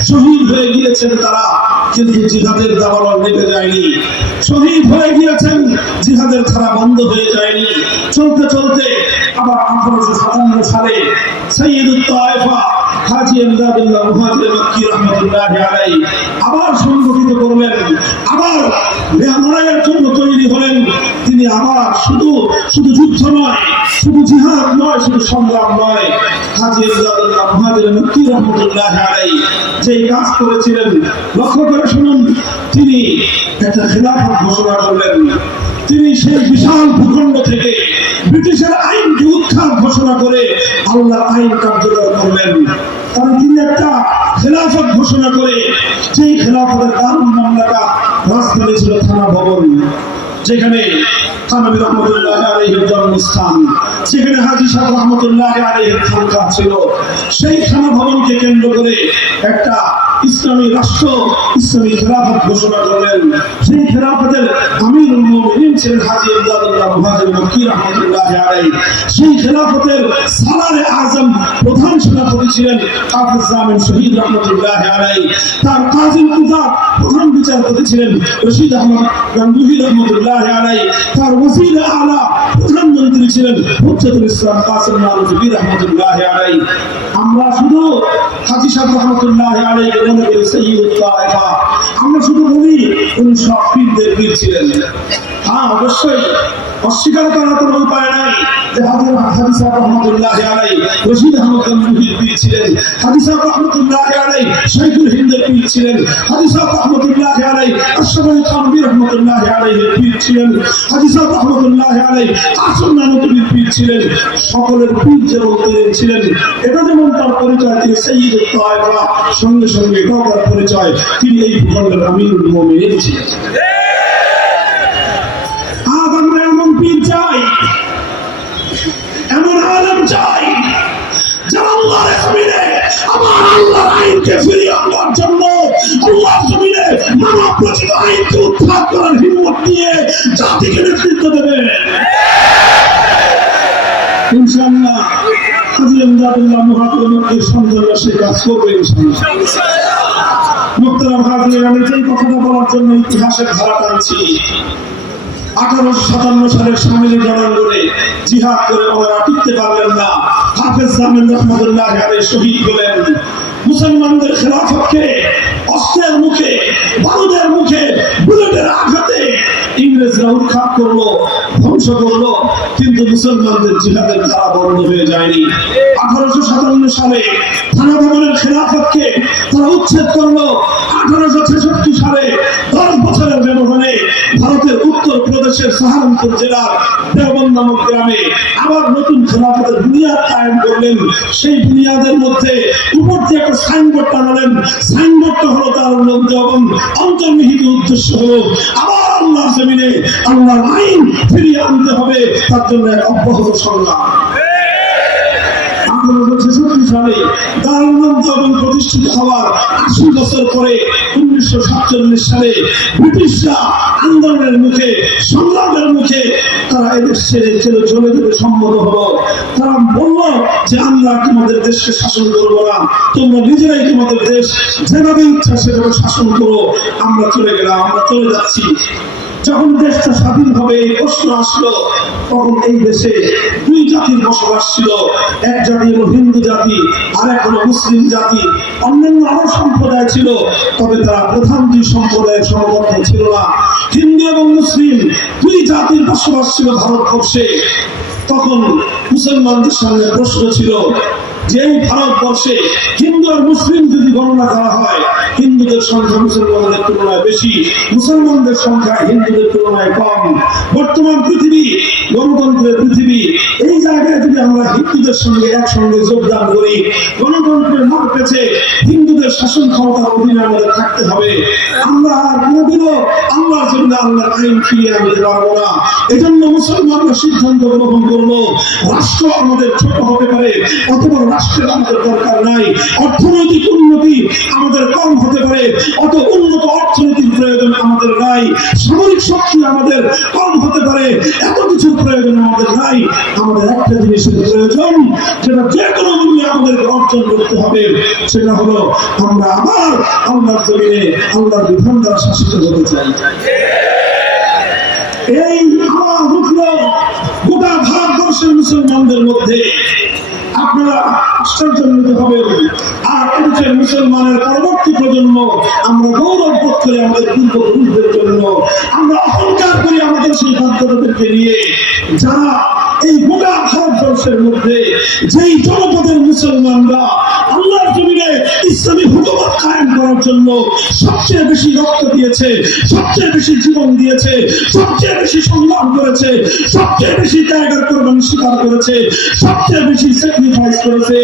শহীদ হয়ে গিয়েছেন তারা, কিন্তু জিহাদের দাওয়াত নিভে যায়নি। শহীদ হয়ে গিয়েছেন, জিহাদের ধারা বন্ধ হয়ে যায়নি। চলতে চলতে আবার 1857 সালে সাইয়্যিদুত তায়েফা হাজী ইমদাদুল্লাহ মুহাজির মক্কি রাহমাতুল্লাহি আলাইহি আবার সংগঠিত করলেন, আবার লড়াইয়ের জন্য তৈরি হলেন। তিনি আবার শুধু যুদ্ধ নয়, শুধু জিহাদ নয়, শুধু সংগ্রাম নয়, হাজী ইমদাদুল্লাহ মুহাজির মক্কি রাহমাতুল্লাহি আলাইহি যেই কাজ করেছিলেন লক্ষ্য করে শুনুন। তিনি একটা খিলাফত ঘোষণা করলেন। তিনি সেই বিশাল ভূখণ্ড থেকে ব্রিটিশের আইনকে উৎখাত ঘোষণা করে আল্লাহর আইন কার্যকর করলেন। কারণ তিনি একটা খেলাফত ঘোষণা করে, যেই খেলাফতের দারুল মামলাকা রাজধানী ছিল থানা ভবন, যেখানে থানবী রহমতুল্লাহি আলাইহির জন্মস্থান, সেখানে হাজী সাহেব রহমতুল্লাহি আলাইহির খানকা ছিল। সেই থানা ভবনকে কেন্দ্র করে একটা ইসলামী রাষ্ট্র, ইসলামী খেলাফত ঘোষণা করলেন। সেই খেলাফতের আমিরুল মুমিনিন ছিলেন হাজী ইমদাদুল্লাহ মুহাজির মক্কি রাহমাতুল্লাহি আলাইহি। সেই খেলাফতের সালারে আজম প্রধান সেনাপতি ছিলেন হাফেজ জামিন শহীদ রাহমাতুল্লাহি আলাইহি। তার কাজী কুযা প্রধান বিচারপতি ছিলেন রশিদ আহমদ গাঙ্গুহি রাহমাতুল্লাহি আলাইহি। তার ওয়াজির আলা প্রধানমন্ত্রী ছিলেন হুজ্জাতুল ইসলাম কাসিম নানুতুবি রাহমাতুল্লাহি আলাইহি। আমরা শুধু হাজী সাহেব রহমতুল্লাহি আলাইহি মনে করি সাইয়্যিদুত তায়েফা, আমরা শুধু বলি উনি সব পীরদের পীর ছিলেন। হ্যাঁ, অবশ্যই অস্বীকার করার কোনো উপায় নাই যে হাজী সাহেব রহমতুল্লাহি আলাইহি রশিদ আহমদ গাঙ্গুহির পীর ছিলেন, হাজী সাহেব রহমতুল্লাহি আলাইহি শাইখুল হিন্দের পীর ছিলেন, হাজী সাহেব রহমতুল্লাহি আলাইহি আশরাফ আলী থানভী রহমতুল্লাহি আলাইহির পীর ছিলেন, হাজী সাহেব রহমতুল্লাহি আলাইহি কাসিম নানুতুবির পীর ছিলেন। সকলের পীর যেমন তিনি ছিলেন, এটা যেমন তার পরিচয় তিনি সাইয়্যিদুত তায়েফা, সঙ্গে সঙ্গে এটাও তার পরিচয় তিনি এই ভূখণ্ডের আমিরুল মুমিনিন ছিলেন। আজ আমরা এমন পীর চাই, এমন আলেম চাই যারা আল্লাহর জমিনে আমার আল্লাহর আইনকে ফিরিয়ে আনবার জন্য আল্লাহর জমিনে মানব রচিত আইনকে উৎখাত করার হিম্মত নিয়ে জাতিকে নেতৃত্ব দেবে। ইনশাআল্লাহ হাজী ইমদাদুল্লাহ মুহাজির মক্কির সন্তানরা সেই কাজ করবে ইনশাআল্লাহ। মুহতারাম হাজির, আমি যেই কথাটা বলার জন্য ইতিহাসের ধারা টানছি, 1857 সালের শামিলি রণাঙ্গনে জিহাদ করে ওনারা টিকতে পারলেন না। হাফেজ জামিন রহমতুল্লাহি আলাইহি শহীদ হলেন। মুসলমানদের খেলাফতকে অস্ত্রের মুখে, বারুদের মুখে, বুলেটের আঘাতে ইংরেজ ইংরেজরা উৎখাত করলো, ধ্বংস করলো, কিন্তু মুসলমানদের জিহাদের ধারা বন্ধ হয়ে যায়নি। 1857 সালে থানা ভবনের খেলাফতকে তারা উচ্ছেদ করলো। 1866 সালে 10 বছরের ব্যবধানে ভারতের উত্তর প্রদেশের সাহারানপুর জেলার দেওবন্দ নামক গ্রামে আবার নতুন খেলাফতের বুনিয়াদ কায়েম করলেন। সেই বুনিয়াদের মধ্যে উপর থেকে একটা সাইনবোর্ড টানালেন। সাইনবোর্ডটা হলো দারুল উলুম দেওবন্দ। অন্তর্নিহিত উদ্দেশ্য হলো আবার আল্লাহর জমিনে আল্লাহর আইন ফিরিয়ে আনতে হবে, তার জন্য এক অব্যাহত সংগ্রাম। 1866 সালে দারুল উলুম দেওবন্দ প্রতিষ্ঠিত হওয়ার 80 বছর পরে 1947 সালে ব্রিটিশরা আন্দোলনের মুখে, সংগ্রামের মুখে তারা এদেশ ছেড়ে চলে যেতে সম্মত হলো। তারা বলল যে আমরা তোমাদের দেশকে শাসন করবো না, তোমরা নিজেরাই তোমাদের দেশ যেভাবে ইচ্ছা সেভাবে শাসন করো। আমরা চলে গেলাম, আমরা চলে যাচ্ছি। যখন দেশটা স্বাধীন হবে এই প্রশ্ন আসলো, তখন এই দেশে দুই জাতির বসবাস ছিল। এক জাতি হলো হিন্দু জাতি, আর এক হলো মুসলিম জাতি। অন্যান্য আরো সম্প্রদায় ছিল, তবে তারা প্রধান দুই সম্প্রদায়ের সমবর্তন ছিল না। হিন্দু এবং মুসলিম দুই জাতির বসবাস ছিল ভারতবর্ষে। তখন মুসলমানদের সামনে প্রশ্ন ছিল যে এই ভারতবর্ষে হিন্দু আর মুসলিম যদি গণনা করা হয়, হিন্দুদের সংখ্যা মুসলমানদের তুলনায় বেশি, মুসলমানদের সংখ্যা হিন্দুদের তুলনায় কম। বর্তমান পৃথিবী গণতন্ত্রের পৃথিবী, এই জায়গায় যদি আমরা হিন্দুদের সঙ্গে একসঙ্গে যোগদান করি, গণতন্ত্রের মার পেছে হিন্দুদের শাসন ক্ষমতার অধীনে আমাদের থাকতে হবে। আমরা আর কোনোদিনও আল্লাহর জন্য আল্লাহর আইন ফিরিয়ে আনতে পারবো না। এজন্য মুসলমানরা সিদ্ধান্ত গ্রহণ করলো, রাষ্ট্র আমাদের ছোট হতে পারে, অথবা রাষ্ট্রের আমাদের দরকার নাই। অর্থনৈতিক উন্নতি আমাদের কম হতে পারে, অত উন্নত অর্থনীতির প্রয়োজন আমাদের নাই। সামরিক শক্তি আমাদের কম হতে পারে, এত কিছুর প্রয়োজন আমাদের নাই। আমাদের একটা জিনিসের প্রয়োজন, যেটা যে কোনো মূল্যে আমাদেরকে অর্জন করতে হবে, সেটা হলো আমরা আবার আল্লাহর জমিনে আল্লাহর বিধান দ্বারা শাসিত হতে চাই। এই আওয়াজ উঠলো গোটা ভারতবর্ষের মুসলমানদের মধ্যে। আপনারা আশ্চর্যান্বিত হবেন, আর এদেশের মুসলমানের পরবর্তী প্রজন্ম আমরা গৌরব বোধ করি আমাদের পূর্বপুরুষদের জন্য, আমরা অহংকার করি আমাদের সেই বাধ্যতাদেরকে নিয়ে, যারা এই গোটা ভারতবর্ষের মধ্যে যেই জনপদের মুসলমানরা আল্লাহর জমিনে ইসলামী হুকুমত কায়েম করার জন্য সবচেয়ে বেশি রক্ত দিয়েছে, সবচেয়ে বেশি জীবন দিয়েছে, সবচেয়ে বেশি সংগ্রাম করেছে, সবচেয়ে বেশি ত্যাগের কোরবানি স্বীকার করেছে, সবচেয়ে বেশি স্যাক্রিফাইস করেছে,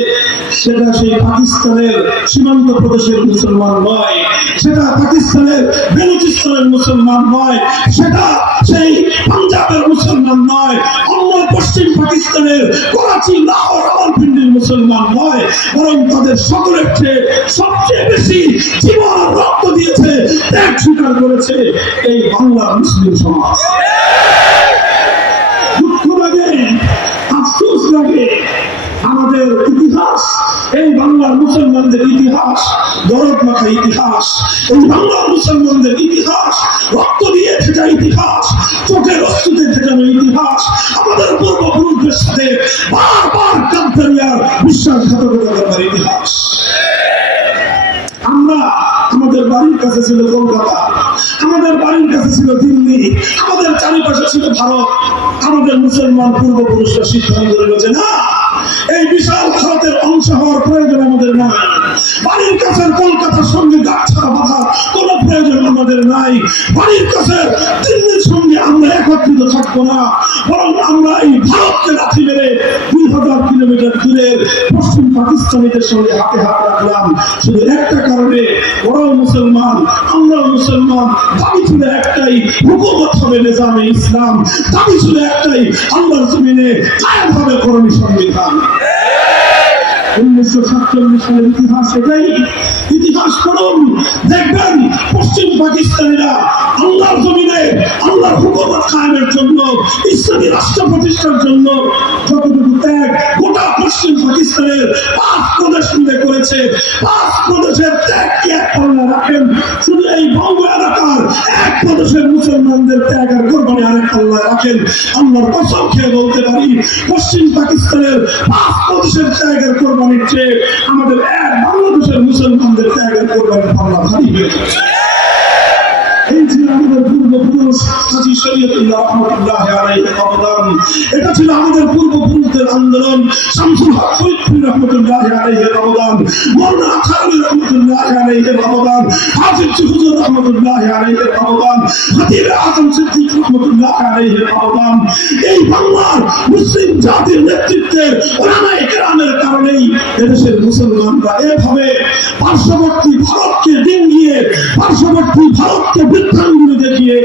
সেটা সেই পাকিস্তানের সীমান্ত প্রদেশের মুসলমান নয়, সেটা পাকিস্তানের বেলুচিস্তানের মুসলমান নয়, সেটা সেই পাঞ্জাবের মুসলমান নয়, অন্য পশ্চিম পাকিস্তানের করাচি, লাহোর, রাওয়ালপিন্ডির মুসলমান নয়, বরং তাদের সকলের চেয়ে সবচেয়ে বেশি জীবন আর রক্ত দিয়েছে, ত্যাগ স্বীকার করেছে এই বাংলার মুসলিম সমাজ। দুঃখ লাগে, আফসোস লাগে, আমাদের ইতিহাস, এই বাংলার মুসলমানদের ইতিহাস দরদ মাখা ইতিহাস, এই বাংলার মুসলমানদের ইতিহাস রক্ত দিয়ে ভেজা ইতিহাস, চোখের অস্তুতে ভেজানো ইতিহাস, আমাদের পূর্বপুরুষদের সাথে বারবার কাদ্দারিয়ার বিশ্বাসঘাতকতা করার ইতিহাস। আমরা, আমাদের বাড়ির কাছে ছিল কলকাতা, আমাদের বাড়ির কাছে ছিল দিল্লি, আমাদের চারিপাশে ছিল ভারত। আমাদের মুসলমান পূর্বপুরুষরা সিদ্ধান্ত নিল যে না, এই বিশাল ভারতের অংশ হওয়ার প্রয়োজন আমাদের নাই, বাড়ির কাছের কলকাতার সঙ্গে গাছছাড়া বাঁধার কোন প্রয়োজন আমাদের নাই, বাড়ির কাছের দিল্লির সঙ্গে আমরা একত্রিত থাকবো না, বরং আমরা এই ভারতকে লাথি মেরে 2000 কিলোমিটার দূরের পশ্চিম পাকিস্তানিদের সঙ্গে হাতে হাত রাখলাম। শুধু একটা কারণে, ওরাও মুসলমান, আমরাও মুসলমান, দাবি ছিল একটাই, হুকুমত হবে নিজামে ইসলাম, দাবি ছিল একটাই, আল্লাহর জমিনে কায়েম হবে কোরআনী সংবিধান। 1947 সালের ইতিহাস এটাই। ইতিহাস পড়ুন, দেখবেন পশ্চিম পাকিস্তানিরা আল্লাহর জমিনে আল্লাহর হুকুমত কায়েমের জন্য, ইসলামী রাষ্ট্র প্রতিষ্ঠার জন্য যতটুকু ত্যাগ গোটা পশ্চিম পাকিস্তানের 5 প্রদেশ মিলে করেছে, 5 প্রদেশের ত্যাগ কি এক পাল্লায় রাখেন? শুধু এই বঙ্গ এলাকার 1 প্রদেশের মুসলমানদের ত্যাগ আর কোরবানি আরেক পাল্লায় রাখেন। আল্লাহর কসম খেয়ে বলতে পারি, পশ্চিম পাকিস্তানের 5 প্রদেশের ত্যাগের কোরবানির চেয়ে আমাদের বাংলাদেশের মুসলমানদের ত্যাগের কোরবানির পাল্লা ভারী হয়ে যাচ্ছে। এই ছিল আমাদের পূর্বপুরুষ, হাজী শরীয়তুল্লাহ রাহমাতুল্লাহ আলাইহির অবদান। এটা ছিল আমাদের পূর্বপুরুষদের আন্দোলন, শামসুল হক ফরিদপুর রাহমাতুল্লাহ আলাইহির অবদান, মাওলানা আখাউদ্দিন রাহমাতুল্লাহ আলাইহির অবদান, হাফিজ হুজুর রাহমাতুল্লাহ আলাইহির অবদান, খতিব আজম সিদ্দিক রাহমাতুল্লাহ আলাইহির অবদান। এই বাংলার মুসলিম জাতির নেতৃত্বের উলামায়ে কেরামের কারণেই এদেশের মুসলমানরা এভাবে পার্শ্ববর্তী ভারতকে ডিঙ্গিয়ে, পার্শ্ববর্তী ভারতকে বৃদ্ধাঙ্গুলি দেখিয়ে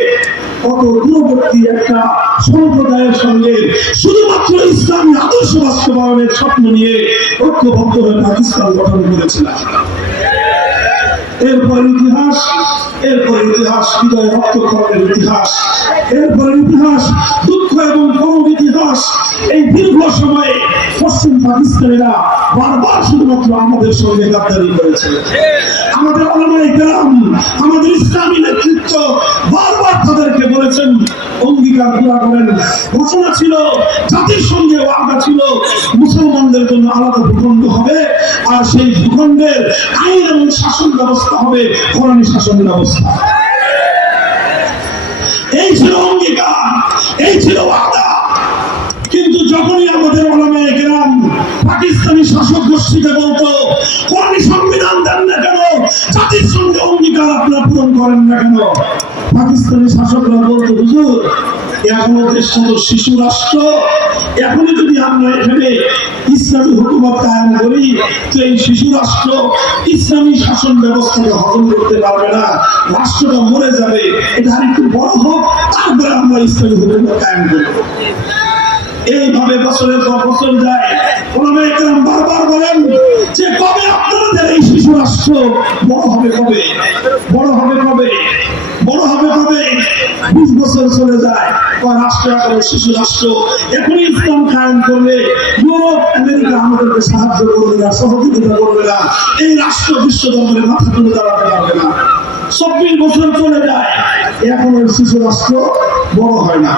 কত দূরবর্তী একটা সম্প্রদায়ের সঙ্গে শুধুমাত্র ইসলামী আদর্শ বাস্তবায়নের স্বপ্ন নিয়ে ঐক্যবদ্ধ হয়ে পাকিস্তান গঠন করেছিলেন। এরপর ইতিহাস হৃদয় রক্তক্ষরণের ইতিহাস, এরপরের ইতিহাস দুঃখ এবং করুণ ইতিহাস। এই দীর্ঘ সময়ে পশ্চিম পাকিস্তানিরা বারবার শুধুমাত্র আমাদের সঙ্গে গাদ্দারি করেছে। আমাদের উলামায়ে কেরাম, আমাদের ইসলামী নেতৃত্ব বারবার তাদেরকে বলেছেন অঙ্গীকার পুরা করেন। ঘোষণা ছিল, জাতির সঙ্গে ওয়াদা ছিল, মুসলমানদের জন্য আলাদা ভূখণ্ড হবে, আর সেই ভূখণ্ডের আইন এবং শাসন ব্যবস্থা হবে কোরআনী শাসন ব্যবস্থা। এই ছিল অঙ্গীকার, এই ছিল ওয়াদা। কিন্তু যখনই আমাদের উলামায়ে কেরাম পাকিস্তানি শাসক গোষ্ঠীকে বলতো কোরআনী সংবিধান দেন না কেন, জাতির সঙ্গে অঙ্গীকার আপনারা পূরণ করেন না কেন, পাকিস্তানি শাসকরা বলতো হুজুর এখনো দেশটা তো শিশু রাষ্ট্র, এখনই যদি আমরা এখানে ইসলামী হুকুমত কায়েম করি তো এই শিশু রাষ্ট্র ইসলামী শাসন ব্যবস্থাকে হজম করতে পারবে না, রাষ্ট্রটা মরে যাবে, এটা আরেকটু বড় হোক তারপরে আমরা ইসলামী হুকুমত কায়েম করব। এইভাবে বছরের পর বছর যায়। উলামায়ে কেরাম বারবার বলেন যে কবে আপনাদের এই শিশু রাষ্ট্র বড় হবে, কবে বড় হবে, কবে বড় হবে, কবে 20 বছর চলে যায়, রাষ্ট্র এখন শিশু রাষ্ট্র। এখনই ইসলাম কায়েম করলে ইউরোপ আমেরিকা আমাদেরকে সাহায্য করবে না, সহযোগিতা করবে না, এই রাষ্ট্র বিশ্ব দরবারে মাথা তুলে দাঁড়াতে পারবে না। 24 বছর চলে যায়, এখন শিশু রাষ্ট্র বড় হয় না।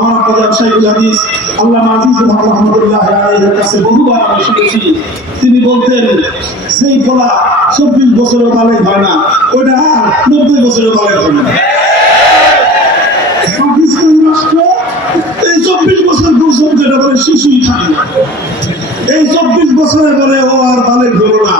আমার প্রধান শাইখুল হাদিস আল্লামা আজিজুল হক রাহমাতুল্লাহ আলাইহির কাছে বহুবার আমি শুনেছি, তিনি বলতেন সেই ফলা 24 বছরের বালেগ হয় না, ওটা আর 90 বছরের বালেগ হয় না। পাকিস্তান রাষ্ট্র এই 24 বছর পর্যন্ত এটা বলে শিশুই থাকে না, এই 24 বছরে বলে ও আর বালেগ হলো না।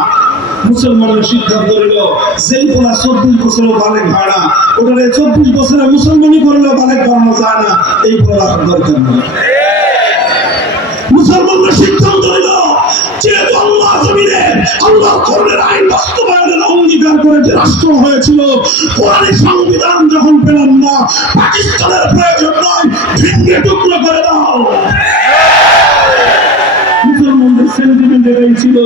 মুসলমানের সিদ্ধান্ত নিল যেই বলা 24 বছরেও বালেগ হয় না, ওটা 24 বছরে মুসলমানি করলেও বালেগ করানো যায় না, এই বলার দরকার নেই। মুসলমানরা সিদ্ধান্ত নিল যেহেতু আল্লাহ জমিনে আল্লাহর কোরআনের আইন বাস্তবায়নের অঙ্গীকার করে যে রাষ্ট্র হয়েছিল, কোরআনী সংবিধান যখন পেলাম না, পাকিস্তানের প্রয়োজন নয়, ভেঙে টুকরো করে দাও। মুসলমানদের সেন্টিমেন্ট এটাই ছিল।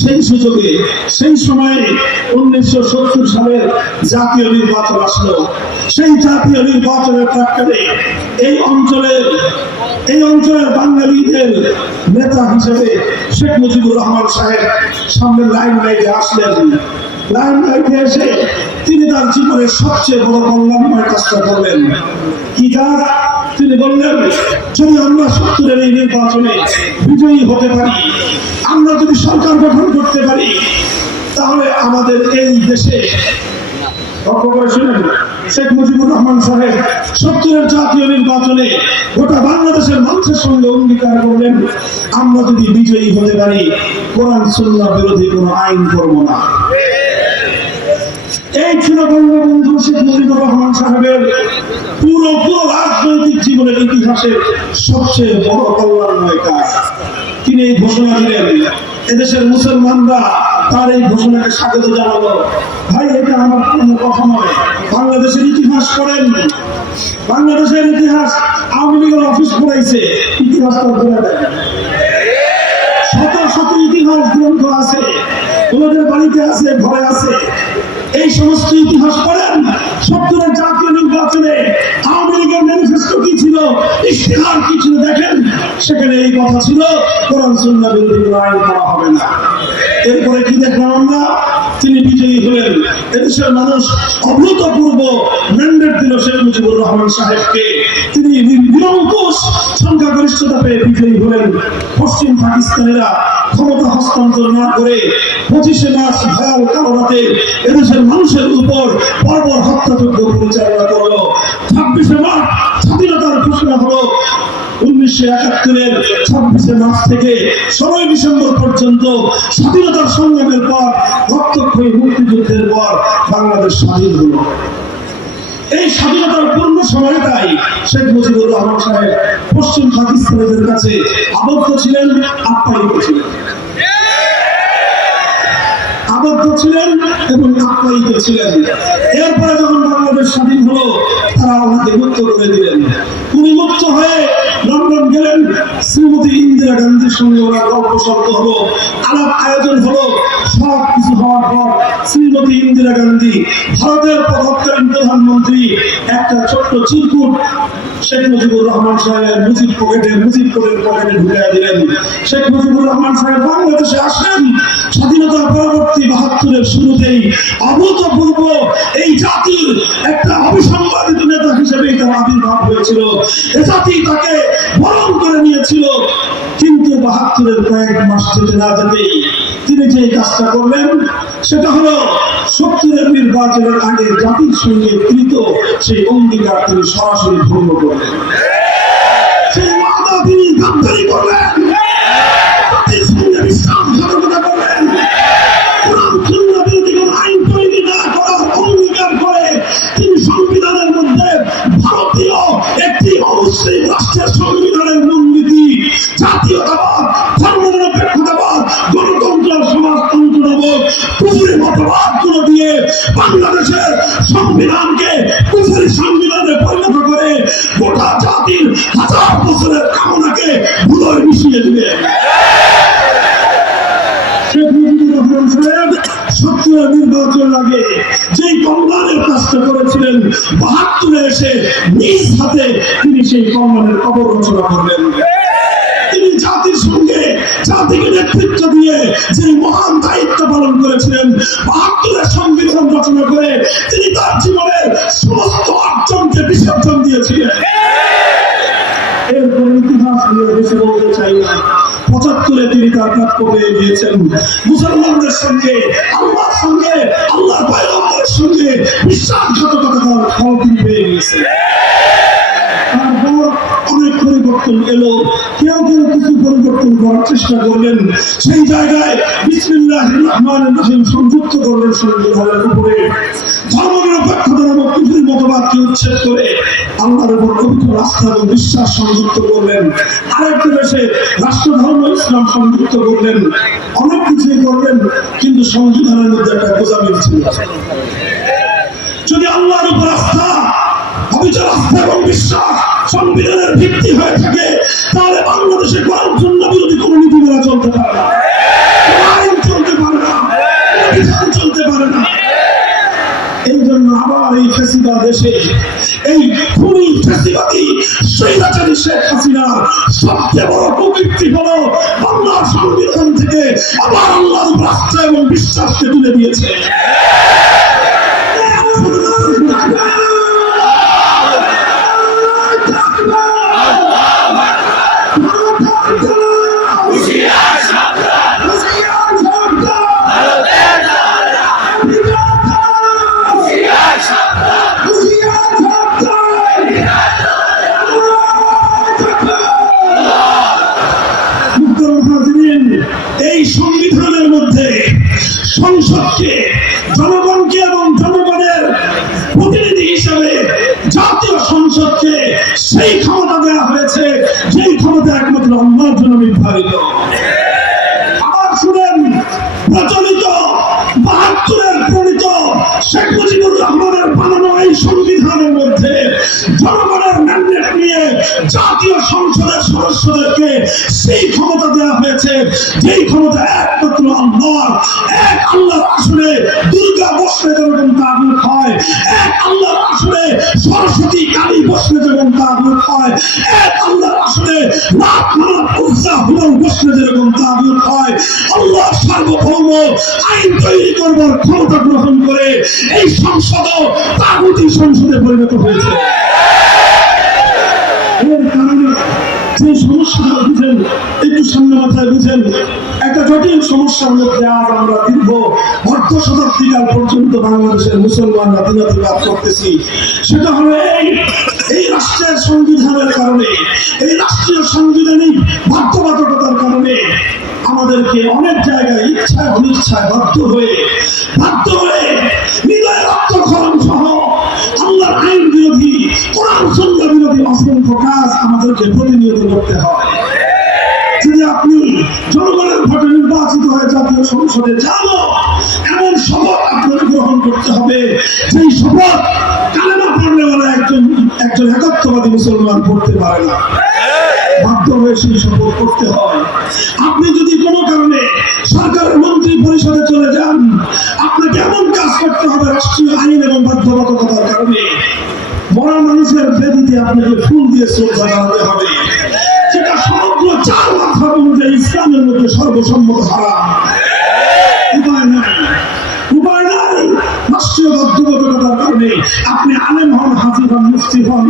সেই সুযোগে সেই সময়ে 1970 সালের জাতীয় নির্বাচন আসলো। সেই জাতীয় নির্বাচনের প্রেক্ষাপটে এই অঞ্চলের বাঙালিদের নেতা হিসেবে শেখ মুজিবুর রহমান সাহেব সামনে লাইমলাইটে আসলেন। লাইমলাইটে এসে তিনি তার জীবনের সবচেয়ে বড় কল্যাণময় কাজটা করলেন। কি কাজ? তিনি বললেন যদি আমরা 70-এর এই নির্বাচনে বিজয়ী হতে পারি, আমরা যদি সরকার গঠন করতে পারি, তাহলে আমাদের এই দেশে শেখ মুজিবুর রহমান সাহেব 70-এর জাতীয় নির্বাচনে গোটা বাংলাদেশের মানুষের সঙ্গে অঙ্গীকার করলেন আমরা যদি বিজয়ী হতে পারি কোরআন সুন্নাহ বিরোধী কোনো আইন করব না। এই ছিল বঙ্গবন্ধু শেখ মুজিবুর রহমান সাহেবের পুরো রাজনৈতিক জীবনের ইতিহাসের সবচেয়ে বড় কল্যাণময় কাজ। তিনি এই ঘোষণা দিলেন, এদেশের মুসলমানরা তার এই ঘোষণাকে স্বাগত জানালো। ভাই এটা আমার কোনো কথা নয়, বাংলাদেশের ইতিহাস পড়েন, বাংলাদেশের ইতিহাস আওয়ামী লীগের অফিস পড়াইছে, ইতিহাস তো বলে দেয়, শত শত ইতিহাস গ্রন্থ আছে, তোমাদের বাড়িতে আছে, ঘরে আছে। এই সমস্ত ইতিহাস পড়েন। 70-এর জাতীয় নির্বাচনে আওয়ামী লীগের ম্যানিফেস্টো কি ছিল, ইশতেহার কি ছিল দেখেন, সেখানে এই কথা ছিল কোরআন সুন্নাহ বিরোধী কোনো আইন করা হবে না। এরপরে কি দেখলাম আমরা, তিনি বিজয়ী হলেন। এদেশের মানুষ অভূতপূর্ব ম্যান্ডেট দিল শেখ মুজিবুর রহমান সাহেবকে, তিনি নিরঙ্কুশ সংখ্যাগরিষ্ঠতা পেয়ে বিজয়ী হলেন। পশ্চিম পাকিস্তানিরা ক্ষমতা হস্তান্তর না করে 25শে মার্চ ভয়াল কালো রাতে এদেশের মানুষের উপর বর্বর হত্যাযজ্ঞ পরিচালনা করলো। 26শে মার্চ 1971-এর 26শে মার্চ থেকে 16ই ডিসেম্বর পর্যন্ত স্বাধীনতার সংগ্রামের পর রক্তক্ষয়ী মুক্তিযুদ্ধের পর বাংলাদেশ স্বাধীন হলো। এই স্বাধীনতার পূর্ণ সময়টাই শেখ মুজিবুর রহমান সাহেব পশ্চিম পাকিস্তানের কাছে আবদ্ধ ছিলেন, আপ্যায়িত ছিলেন, এবং আপ্যায়িত ছিলেন। এরপরে যখন বাংলাদেশ স্বাধীন হলো, তারা ওনাকে মুক্ত করে দিলেন। উনি মুক্ত হয়ে লন্ডন গেলেন। শ্রীমতী ইন্দিরা গান্ধীর সঙ্গে ওনার গল্প সল্প হলো, আলাপ আয়োজন হলো। সব কিছু হওয়ার পর শ্রীমতী ইন্দিরা গান্ধী ভারতের তৎকালীন প্রধানমন্ত্রী একটা ছোট্ট চিরকুট শেখ মুজিবুর রহমান সাহেবের মুজিবপুরের পকেটে ঢুকিয়ে দিলেন। শেখ মুজিবুর রহমান সাহেব বাংলাদেশে আসেন স্বাধীনতার পরবর্তী 72-এর শুরুতেই। অভূতপূর্ব এই জাতির একটা অবিসংবাদিত নেতা হিসেবেই তার আবির্ভাব হয়েছিল। এ জাতি তাকে বরণ করে নিয়েছিল। কিন্তু 72-এর কয়েক মাস যেতে না যেতেই তিনি যে কাজটা করলেন, সেটা হলো 70-এর নির্বাচনের আগে জাতির সঙ্গে কৃত সেই অঙ্গীকার তিনি সরাসরি ভঙ্গ করলেন। সেই ওয়াদা তিনি গাদ্দারি করলেন, জাতির সঙ্গে বিশ্বাসঘাতকতা করলেন, কোরআন-সুন্নাহ বিরোধী কোনো আইন তৈরি না করার অঙ্গীকার করে তিনি সংবিধানের মধ্যে ভারতীয় একটি অমুসলিম রাষ্ট্রের সংবিধানের মূলনীতি জাতীয়তাবাদ, ধর্মনিরপেক্ষতাবাদ, গণতন্ত্র, সমাজতন্ত্রবোধ, কুফরি মতবাদগুলো দিয়ে বাংলাদেশের সংবিধানকে কুফরি সংবিধানে পরিণত করে গোটা জাতির হাজার বছরের কামনাকে ধুলোয় মিশিয়ে দিবে। শেখ মুজিবুর রহমান সাহেব 70-এর নির্বাচন আগে যেই কল্যাণের কাজটা করেছিলেন, 72-এ এসে নিজ হাতে তিনি সেই কল্যাণের কবর রচনা করলেন। তিনি জাতির সঙ্গে জাতিকে নেতৃত্ব দিয়ে যে মহান দায়িত্ব পালন করেছিলেন, 72-এর সংবিধান রচনা করে তিনি তার জীবনের সমস্ত অর্জনকে বিসর্জন দিয়েছিলেন। এরপর ইতিহাস নিয়ে বেশি বলতে চাই না। 75-এ তিনি তার প্রাপ্য পেয়ে গিয়েছেন। মুসলমানদের সঙ্গে, আল্লাহর সঙ্গে, আল্লাহর পয়গম্বরের সঙ্গে বিশ্বাসঘাতকতার ফল তিনি পেয়ে গিয়েছেন। তারপর অনেক পরিবর্তন এলো। কেউ কিছু পরিবর্তন করার চেষ্টা করলেন। সেই জায়গায় বিসমিল্লাহির রহমানির রহিম সংযুক্ত করলেন সংবিধানের উপরে। ধর্মনিরপেক্ষতা নামক কুফরি মতবাদকে উচ্ছেদ করে আল্লাহর উপর পবিত্র আস্থা এবং বিশ্বাস সংযুক্ত করলেন। আরেকটু দেশে রাষ্ট্রধর্ম ইসলাম সংযুক্ত করলেন। অনেক কিছুই করলেন, কিন্তু সংবিধানের মধ্যে একটা গোজামিল ছিল। যদি আল্লাহর উপর আস্থা, অবিচল আস্থা এবং বিশ্বাস সংবিধানের ভিত্তি হয়ে থাকে, তাহলে বাংলাদেশে কোরআন-সুন্নাহ বিরোধী কোনো নীতিমালা চলতে পারে না, আইন চলতে পারে না, বিধান চলতে পারে না। এই জন্য আবার এই ফ্যাসিবাদ দেশে, এই খুনি ফ্যাসিবাদী স্বৈরাচারী শেখ হাসিনার সবচেয়ে বড় কুকীর্তি হলো বাংলার সংবিধান থেকে আবার আল্লাহর উপর আস্থা এবং বিশ্বাসকে তুলে দিয়েছে। এই সংবিধানের মধ্যে সংসদকে, জনগণকে এবং জনগণের প্রতিনিধি হিসেবে জাতীয় সংসদকে সেই ক্ষমতা দেওয়া হয়েছে যেই ক্ষমতা একমাত্র আল্লাহর জন্য নির্ধারিত। আবার শুনেন, প্রচলিত 72-এর প্রণীত শেখ মুজিবুর রহমানের বানানো এই সংবিধানের মধ্যে জনগণের ম্যান্ডেট নিয়ে জাতীয় সংসদের সদস্যদেরকে সেই ক্ষমতা দেওয়া হয়েছে যেই ক্ষমতা একমাত্র আল্লাহর। এক আল্লাহর আসনে দুর্গা বসলে যেরকম তাগুত হয়, এক আল্লাহর আসনে সরস্বতী কালী বসলে যেরকম তাগুত হয়, এক আল্লাহর আসনে রাত মানব উৎসাহ হুবল বসলে যেরকম তাগুত হয়, আল্লাহ সার্বভৌম আইন তৈরি করবার ক্ষমতা গ্রহণ করে এই সংসদ তাগুতি সংসদে পরিণত হয়েছে। এর কারণে যে সমস্যাটা বুঝেন, একটু সামনে মাথায় বুঝেন, একটা জটিল সমস্যার মধ্যে আজ আমরা দীর্ঘ অর্ধ শতাব্দীকাল পর্যন্ত বাংলাদেশের মুসলমানরা দিনাতিপাত করতেছি। সেটা হলো এই এই রাষ্ট্রের সংবিধানের কারণে, এই রাষ্ট্রীয় সাংবিধানিক বাধ্যবাধকতার কারণে আমাদেরকে অনেক জায়গায় ইচ্ছায় অনিচ্ছায় বাধ্য হয়ে হৃদয় রক্তক্ষরণ সহ আল্লাহর আইন বিরোধী, কোরআন সুন্নাহ বিরোধী অসংখ্য কাজ আমাদেরকে প্রতিনিয়ত করতে হয়। যদি আপনি জনগণের ভোটে নির্বাচিত হয়ে জাতীয় সংসদে যান, এমন শপথ আপনার গ্রহণ করতে হবে যেই শপথ কালেমা পড়নেওয়ালা একজন একাত্মবাদী মুসলমান পড়তে পারে না। বাধ্য হয়ে সেই শপথ করতে হয়। আপনি যদি কোনো কারণে সরকারের মন্ত্রী পরিষদে চলে যান, আপনাকে এমন কাজ করতে হবে রাষ্ট্রীয় আইন এবং বাধ্যবাধকতার কারণে মরা মানুষের বেদিতে আপনাকে ফুল দিয়ে শ্রদ্ধা জানাতে হবে, যেটা সমগ্র 4 মাথার অনুযায়ী ইসলামের মধ্যে সর্বসম্মত হারাম। উপায় নাই। রাষ্ট্রীয় বাধ্যবাধকতার কারণে আপনি আলেম হন, হাফিজ হন, মুফতি হন,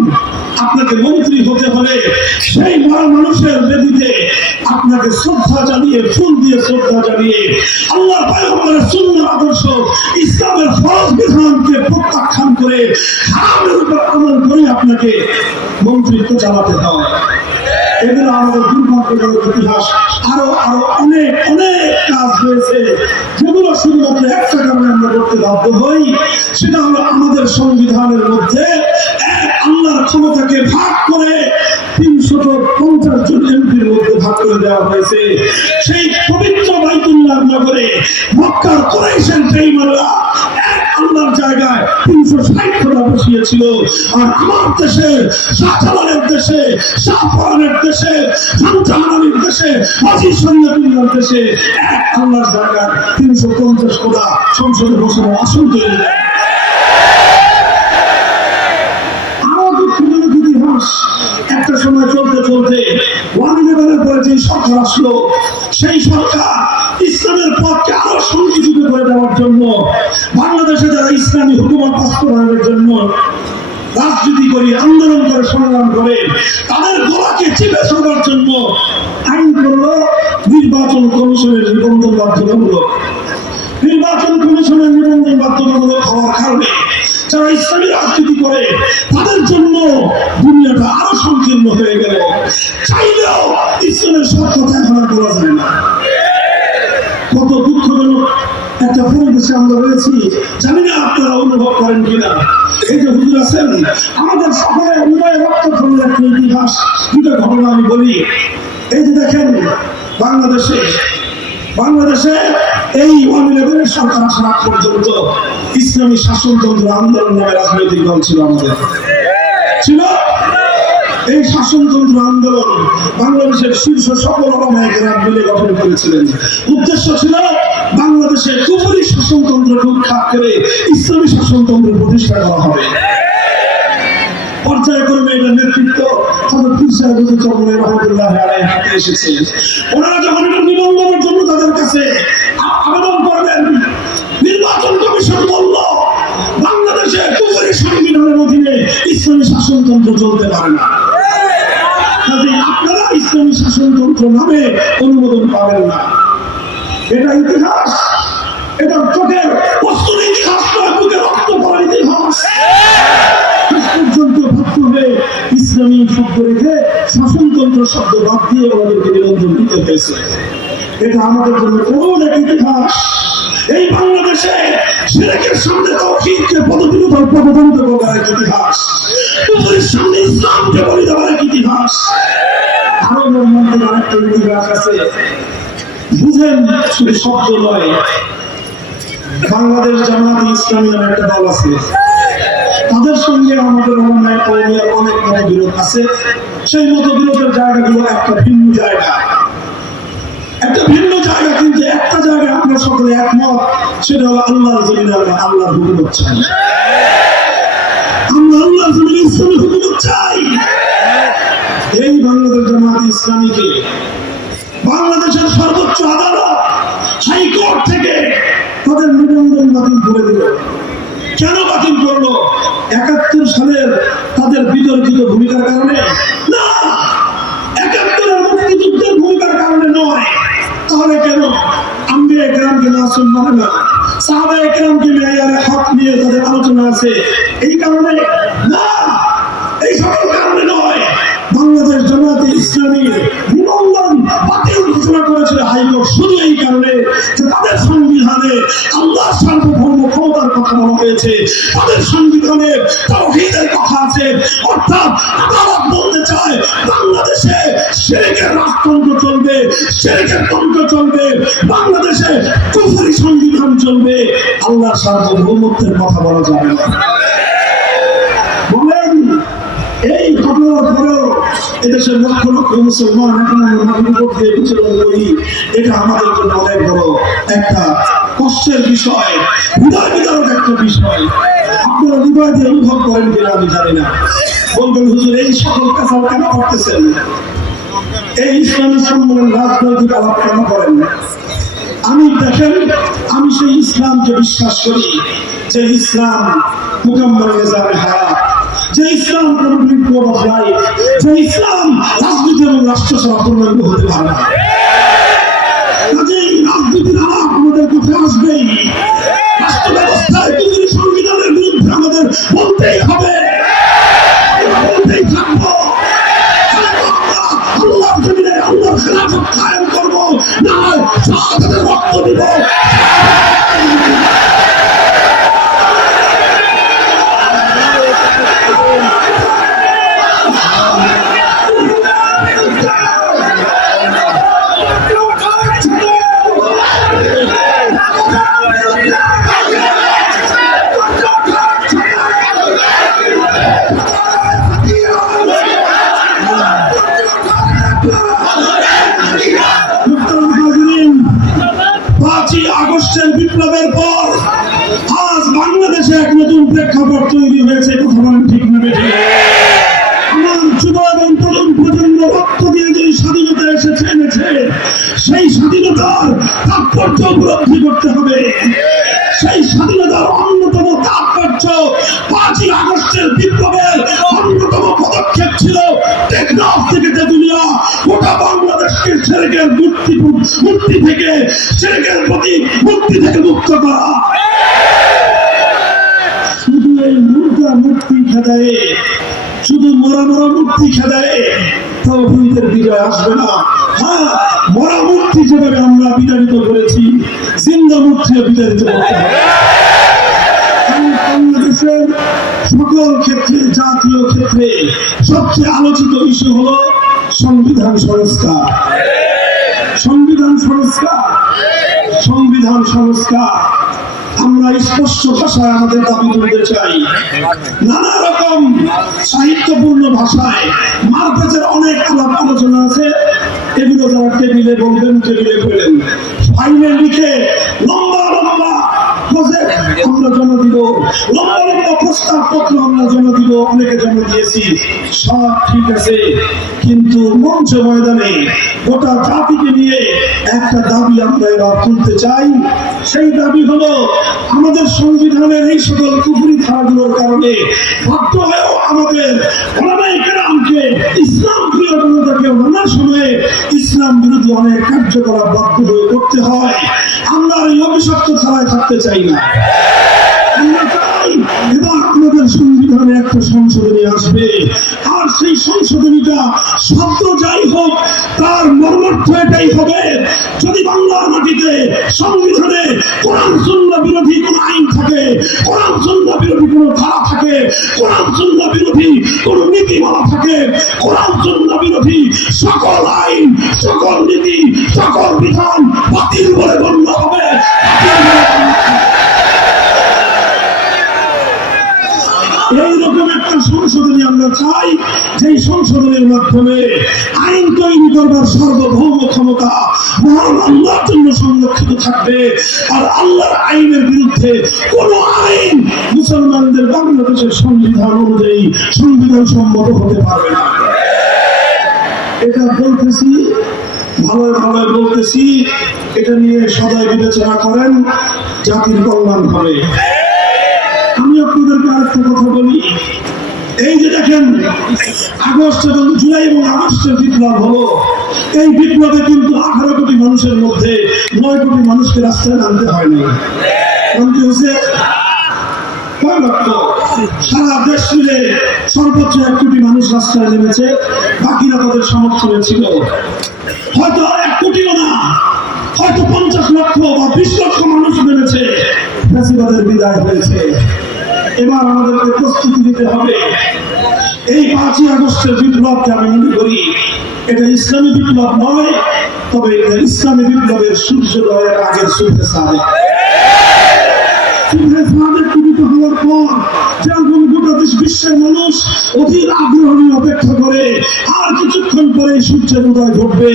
আপনাকে মন্ত্রী হতে হলে সেই মরা মানুষের বেদিতে আপনাকে শ্রদ্ধা জানিয়ে, ফুল দিয়ে শ্রদ্ধা জানিয়ে আল্লাহর পয়গম্বরের সুন্নাহ আদর্শ, ইসলামের ফরজ বিধানকে প্রত্যাখ্যান করে হারামের উপর আমল করে আপনাকে মন্ত্রিত্ব চালাতে হয়। এগুলো আমাদের দুর্ভাগ্যজনক ইতিহাস। আরো অনেক কাজ হয়েছে যেগুলো শুধুমাত্র একটা কারণে আমরা করতে বাধ্য হই, সেটা হলো আমাদের সংবিধানের মধ্যে আল্লাহর ক্ষমতাকে ভাগ করে 350 জন এমপির মধ্যে ভাগ করে দেওয়া হয়েছে। সেই পবিত্র বাইতুল্লাহ নগরে মক্কার কুরাইশের বেঈমানরা আল্লাহর জায়গায় 360 খোদা বসিয়েছিল। আর আমার দেশে, শাহজালালের দেশে, শাহপরানের দেশে, শাহজাহানের দেশে, হাজী শরীয়তুল্লাহর দেশে আল্লাহর জায়গায় 350 খোদা সংসদে বসানো আসন তৈরি। একটা সময় চলতে চলতে 1/11 পরে যে সরকার আসলো, সেই সরকার ইসলামের পথকে আরো সংকুচিত করে দেওয়ার জন্য বাংলাদেশে যারা ইসলামী হুকুমত বাস্তবায়নের জন্য রাজনীতি করে, আন্দোলন করে, সংগ্রাম করে, তাদের গলাকে চিপে ধরার জন্য আইন করলো নির্বাচন কমিশনের নিবন্ধন বাধ্যতামূলক। নির্বাচন কমিশনের নিবন্ধন বাধ্যতামূলক হওয়ার কারণে যারা ইসলামী রাজনীতি করে তাদের জন্য দুনিয়াটা আরো সংকীর্ণ হয়ে গেল। চাইলেও ইসলামের সব কথা এখন আর বলা যায় না। কত দুঃখজনক একটা পরিবেশে আমরা রয়েছি, জানি না আপনারা অনুভব করেন কিনা। এই যে হুজুর আছেন, আমাদের সকলে হৃদয়ে রক্তক্ষরণের একটা ইতিহাস, দুটো ঘটনা আমি বলি। এই যে দেখেন, বাংলাদেশে এই 1/11 সরকার আসার আগ পর্যন্ত ইসলামী শাসনতন্ত্র আন্দোলন নামে রাজনৈতিক দল ছিল আমাদের, ছিল। এই শাসনতন্ত্র আন্দোলন বাংলাদেশের শীর্ষ সকল ওলামায়ে কেরাম মিলে গঠন করেছিলেন। উদ্দেশ্য ছিল বাংলাদেশের কুফরি শাসনতন্ত্রকে উৎখাত করে ইসলামী শাসনতন্ত্র প্রতিষ্ঠা করা হবে। পর্যায়ক্রমে এটা নেতৃত্ব হযরত পীর সাহেব হুজুর চরমনাই রাহমাতুল্লাহি আলাইহি হাতে এসেছে। ওনারা যখন এটা নিবন্ধনের জন্য তাদের কাছে আবেদন করলেন, নির্বাচন কমিশন বলল বাংলাদেশে কুফরি সংবিধানের অধীনে ইসলামী শাসনতন্ত্র চলতে পারে না, কাজেই আপনারা ইসলামী শাসনতন্ত্র নামে অনুমোদন পাবেন না। এটা ইতিহাস, এটা চোখের বস্তুর ইতিহাস নয়, বুকে রক্ত পড়ার ইতিহাস। পর্যন্ত ভাবতে হবে ইসলামী শব্দ রেখে শাসনতন্ত্র শব্দ বাদ দিয়ে আমাদেরকে নিবন্ধন দিতে হয়েছে। এটা আমাদের জন্য কোন এক ইতিহাস। এই বাংলাদেশে শিরকের সামনে তাওহীদকে পদদলিত করার এক ইতিহাস, কুফরের সামনে ইসলামকে বলি দেওয়ার এক ইতিহাস। আরো মর্মান্তিক আরেকটা ইতিহাস আছে, বুঝেন, শুধু শব্দ নয়। বাংলাদেশ জামায়াতে ইসলামী নামে একটা দল আছে, তাদের সঙ্গে আমাদের অনেক মতবিরোধ আছে। সেই মতবিরোধের জায়গাগুলো একটা ভিন্ন জায়গা, কিন্তু একটা জায়গায় আমরা সকলে একমত, সেটা হলো আল্লাহর জমিনে আমরা আল্লাহর হুকুমত চাই। আমরা আল্লাহর জমিনে ইসলামী হুকুমত চাই। এই বাংলাদেশ জামায়াতে ইসলামীকে বাংলাদেশের সর্বোচ্চ আদালত হাইকোর্ট থেকে তাদের নিবন্ধন বাতিল করে দিল। কেন বাতিল করলো? ৭১ সালের তাদের বিতর্কিত ভূমিকার কারণে না, ৭১ মুক্তিযুদ্ধের ভূমিকার কারণে নয়। তাহলে কেন আম্বিয়া কেরামকে মাসুম মানে না, সাহাবায়ে কেরামকে মেয়ারে হক নিয়ে তাদের আলোচনা আছে, এই কারণে না। এই সকল কারণে নয়, বাংলাদেশ জামায়াতে ইসলামী নিবন্ধন বাতিল ঘোষণা করেছিল হাইকোর্ট শুধু এই কারণে যে তাদের সংবিধানে আল্লাহ সার্বভৌম ক্ষমতার কথা বলা হয়েছে, তাদের সংবিধানে তাওহীদের কথা আছে। অর্থাৎ আদালত বলতে চায় বাংলাদেশে শিরকের রাজতন্ত্র চলবে, শিরকের তন্ত্র চলবে, বাংলাদেশে কুফরি সংবিধান চলবে, আল্লাহর সার্বভৌমত্বের কথা বলা যাবে না। বলেন এই ঘটনার পরেও এদেশের লক্ষ লক্ষ মুসলমান এখন আমরা বিপক্ষে বিচরণ করি, এটা আমাদের জন্য অনেক বড় একটা কষ্টের বিষয়, হৃদয় বিদারক একটা বিষয়। আপনারা হৃদয় দিয়ে অনুভব করেন কিনা আমি জানি না। বলবেন হুজুর এই সকল কাজ কেন করতেছেন, এই ইসলামী সম্মেলন রাজনৈতিক আলাপ কেন করেন? আমি দেখেন, আমি সেই ইসলামকে বিশ্বাস করি যে ইসলাম মুকাম্মাল নিজামে হায়াত, যে ইসলাম কমপ্লিট কোড অফ লাইফ, যে ইসলাম রাজনীতি এবং রাষ্ট্র ছাড়া পূর্ণাঙ্গ হতে পারে না। কাজেই রাজনীতির আলাপ আমাদের কোথায় আসবেই, রাষ্ট্র ব্যবস্থায় কুফরি সংবিধানের বিরুদ্ধে আমাদের বলতেই হবে, বলতেই থাকবো। আল্লাহর জমিনে আল্লাহর খেলাফত কায়েম করবো, না হয় শাহাদাতের রক্ত দিব। বিপ্লবের পর আজ বাংলাদেশে এক নতুন প্রেক্ষাপট তৈরি হয়েছে, কথা বলেন ঠিক না বেঠিক? আমার যুব এবং তরুণ প্রজন্ম রক্ত দিয়ে যে স্বাধীনতা এনেছে, সেই স্বাধীনতার তাৎপর্য উপলব্ধি করতে হবে। সেই স্বাধীনতার অন্যতম তাৎপর্য 5ই আগস্টের বিপ্লবের অন্যতম পদক্ষেপ ছিল টেকনাফ থেকে তেতুলিয়া গোটা বাংলাদেশকে শিরকের মূর্তি থেকে, শিরকের প্রতি মূর্তি থেকে মুক্ত করা। শুধু এই মূর্তি খেদায়ে, শুধু মরা মূর্তি খেদায়ে তাওহীদের বিজয় আসবে না। হ্যাঁ, মরা মূর্তি যেভাবে আমরা বিতাড়িত করেছি, জিন্দা মূর্তিও বিতাড়িত করতে হবে। বাংলাদেশের সকল ক্ষেত্রে, জাতীয় ক্ষেত্রে সবচেয়ে আলোচিত ইস্যু হলো সংবিধান সংস্কার। সংবিধান সংস্কার, সংবিধান সংস্কার। আমরা স্পষ্ট ভাষায় আমাদের দাবি তুলতে চাই, নানা রকম সাহিত্যপূর্ণ ভাষায়। মারপেচের অনেক আলাপ আলোচনা আছে, এগুলো যারা টেবিলে বলবেন, টেবিলে বলেন, ফাইলে লিখে লম্বা লম্বা প্রজেক্ট আমরা জমা দিব, লম্বা লম্বা প্রস্তাব পত্র আমরা জমা দিব, অনেকে জমা দিয়েছি, সব ঠিক আছে। কিন্তু মঞ্চ ময়দানে গোটা জাতিকে নিয়ে একটা দাবি আমরা এবার তুলতে চাই। সেই দাবি হলো, আমাদের সংবিধানের এই সকল কুফরি ধারাগুলোর কারণে বাধ্য হয়েও আমাদের ওলামায়ে কেরামকে, ইসলাম প্রিয় জনতাকে নানা সময়ে ইসলাম বিরোধী অনেক কার্যকলাপ বাধ্য হয়ে করতে হয়। আমরা এই অভিশপ্ত ধারায় থাকতে চাই না। আমরা চাই এবার আমাদের সংবিধানে একটা সংশোধনী আসবে, আর সেই সংশোধনীটা শব্দ যাই হোক তার মর্মার্থ এটাই হবে, যদি বাংলার মাটিতে সংবিধানে কোরআন সুন্নাহ বিরোধী কোন আইন থাকে, কোরআন সুন্নাহ বিরোধী কোন ধারা থাকে, কোরআন সুন্নাহ বিরোধী কোন নীতিমালা থাকে, কোরআন সুন্নাহ বিরোধী সকল আইন, সকল নীতি, সকল বিধান বাতিল বলে গণ্য হবে। এইরকম একটা সংশোধনী আমরা চাই, যেই সংশোধনের মাধ্যমে আইন তৈরি করবার সার্বভৌম ক্ষমতা মহান আল্লাহর জন্য সংরক্ষিত থাকবে, আর আল্লাহর আইনের বিরুদ্ধে কোন আইন মুসলমানদের বাংলাদেশের সংবিধান অনুযায়ী সংবিধান সম্মত হতে পারবে না। এটা বলতেছি, ভালো ভালো বলতেছি, এটা নিয়ে সদাই বিবেচনা করেন, জাতির কল্যাণ হবে। আমি আপনাদেরকে আরেকটা কথা বলি, এই যে দেখেন আগস্ট এবং জুলাই এবং আগস্টের বিপ্লব হলো, এই বিপ্লবে কিন্তু 18 কোটি মানুষের মধ্যে 9 কোটি মানুষকে রাস্তায় নামতে হয়নি। নামতে হয়েছে কয় লক্ষ? সারা দেশ মিলে সর্বোচ্চ 1 কোটি মানুষ রাস্তায় নেমেছে, বাকিরা তাদের সমর্থনে ছিল। হয়তো 1 কোটিও না, হয়তো 50 লক্ষ বা 20 লক্ষ মানুষ নেমেছে, ফ্যাসিবাদের বিদায় হয়েছে। এবার আমাদেরকে প্রস্তুতি নিতে হবে। এই 5ই আগস্টের বিপ্লবকে আমি মনে করি এটা ইসলামী বিপ্লব নয়, তবে এটা ইসলামী বিপ্লবের সূর্যোদয়ের আগের সুফে সাদেক। সুফে সাদেক পীড়িত হওয়ার পর যেরকম গোটা দেশ বিশ্বের মানুষ অধীর আগ্রহ নিয়ে অপেক্ষা করে আর কিছুক্ষণ পরে সূর্যের উদয় ঘটবে,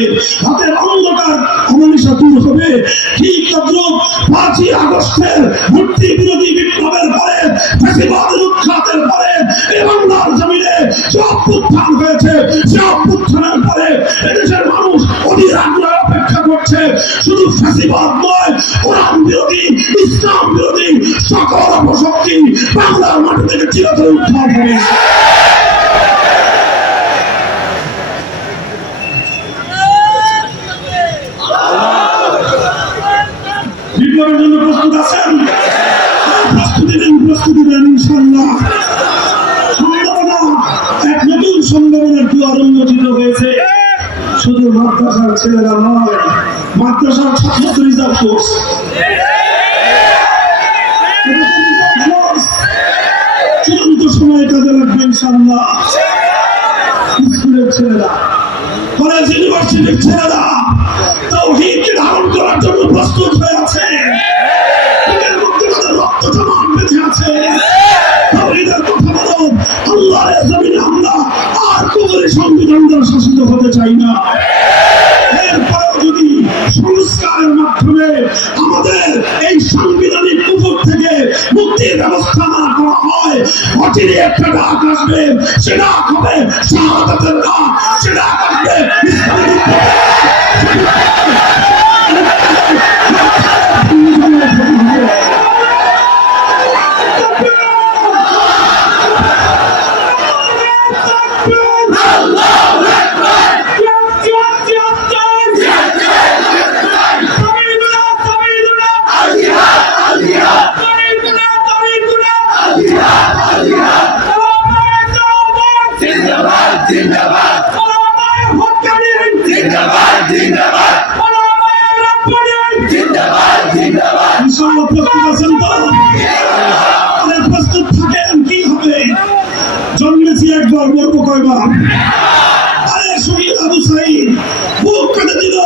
রাতের অন্ধকার অমানিসা দূর হবে, ঠিক তদ্রুপ 5ই আগস্টের মূর্তি বিরোধী বিপ্লবের পরে, ফ্যাসিবাদের উৎখাতের পরে এই বাংলার জমিনে যে অভ্যুত্থান হয়েছে, সে অভ্যুত্থানের পরে এদেশের মানুষ অধীর আগ্রহে অপেক্ষা করছে শুধু ফ্যাসিবাদ নয়, কোরআন বিরোধী, ইসলাম বিরোধী সকল অপশক্তি বাংলার মাটি থেকে চিরতরে উদ্ধার হবে। বিপ্লবের জন্য প্রস্তুত আছেন? প্রস্তুতি দেন ইনশাআল্লাহ। সম্ভাবনা, এক নতুন সম্ভাবনার দুয়ার উন্মোচিত হয়েছে। শুধু মাদ্রাসার ছেলেরা নয়, মাদ্রাসার ছাত্র রিজার্ভ ফোর্স, চূড়ান্ত সময় কাজে লাগবে ইনশাআল্লাহ। স্কুলের ছেলেরা, কলেজ ইউনিভার্সিটির ছেলেরা তাওহীদকে ধারণ করার জন্য প্রস্তুত হয়ে আছে। এদের মধ্যে তাদের রক্ত জমাট বেঁধে আছে। তাওহীদের কথা বলো, আল্লাহর জমিনে আমরা আর কবরে সংবিধান দ্বারা শাসিত হতে চাই না। এরপরেও যদি সংস্কারের মাধ্যমে আমাদের এই সাংবিধানিক কুফর থেকে মুক্তির ব্যবস্থা না করা হয়, অচিরে একটা ডাক আসবে, সে ডাক হবে শাহাদাতের ডাক, সে ডাক আসবে ইসলামী প্রস্তুত থাকেন। কি হবে? জন্মেছি একবার, মরবো কয়বার? আরে শহীদ আবু সাঈদ বুক কেটে দিল,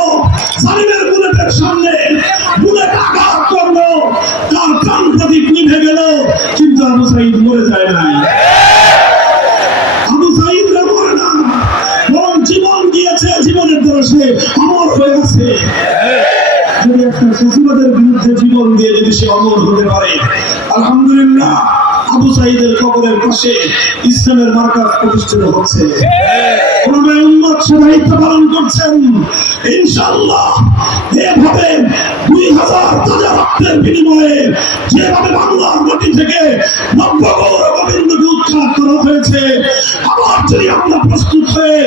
জালিমের বুলেটের সামনে বুলেট আঘাত করলো, তার প্রাণ প্রদীপ নিভে গেল, কিন্তু আবু সাঈদ মরে যায় নাই। আবু সাঈদ মরে না, বরং জীবন দিয়েছে, জীবনের দ্বারা সে অমর হয়ে আছে। যদি একটা ফ্যাসিবাদের বিরুদ্ধে জীবন দিয়ে যদি সে অমর হতে পারে, আলহামদুলিল্লাহ। আবু সাঈদের কবরের পাশে ইসলামের মার্কাজ প্রতিষ্ঠিত হচ্ছে, ওলামায়ে উম্মত সে দায়িত্ব পালন করছেন। ইনশাআল্লাহ এভাবে 2000 তাজা রক্তের বিনিময়ে যেভাবে বাংলার মাটি থেকে নব্যগৌর গোবিন্দকে উৎখাত করা হয়েছে, আবার যদি আমরা প্রস্তুত হয়ে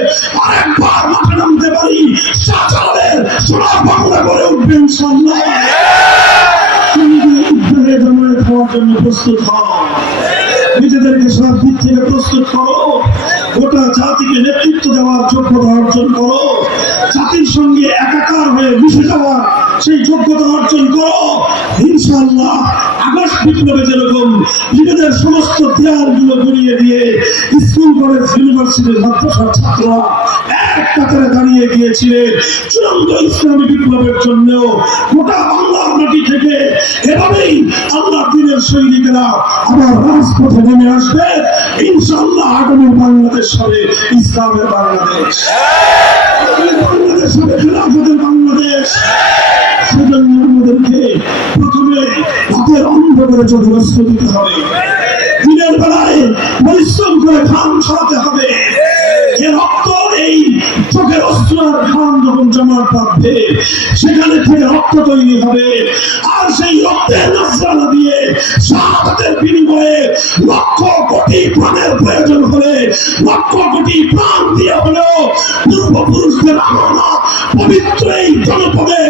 আরেকবার মাঠে নামতে পারি, শাহজালালের সোনার বাংলা গড়ে উঠবে ইনশাআল্লাহ। জামায়াত হওয়ার জন্য প্রস্তুত হও, নিজেদেরকে সব দিক থেকে প্রস্তুত করো, গোটা জাতিকে নেতৃত্ব দেওয়ার যোগ্যতা অর্জন করো, জাতির সঙ্গে একাকার হয়ে মিশে যাওয়ার সেই যোগ্যতা অর্জন করো। ইনশাআল্লাহ আগস্ট বিপ্লবে যেরকম নিজেদের সমস্ত দেয়ালগুলো গুড়িয়ে দিয়ে স্কুল, কলেজ, ইউনিভার্সিটির মাদ্রাসার ছাত্ররা এক কাতারে দাঁড়িয়ে গিয়েছিলেন চূড়ান্ত ইসলামী বিপ্লবের জন্য, গোটা বাংলার মাটি থেকে এভাবেই আল্লাহর দ্বীনের সৈনিকেরা আবার রাজপথে নেমে আসবে। ইনশাআল্লাহ আগামী বাংলাদেশ হবে ইসলামের বাংলাদেশ, বাংলাদেশ হবে খেলাফতের বাংলাদেশ। সেজন্য আমাদেরকে প্রথমে রাতের অন্ধকারে চোখে অস্ত্র দিতে হবে, দিনের বেলায় পরিশ্রম করে ঘাম ছড়াতে হবে। এ রক্ত এই চোখের অস্ত্র নসরার খান যখন জমা পাবে সেখানে থেকে রক্ত তৈরি হবে আর সেই রক্তের নসরানা দিয়ে শাহাদাতের বিনিময়ে লক্ষ কোটি প্রাণের প্রয়োজন হলে লক্ষ কোটি প্রাণ দিয়ে হলেও পূর্বপুরুষদের আমানত পবিত্র এই জনপদে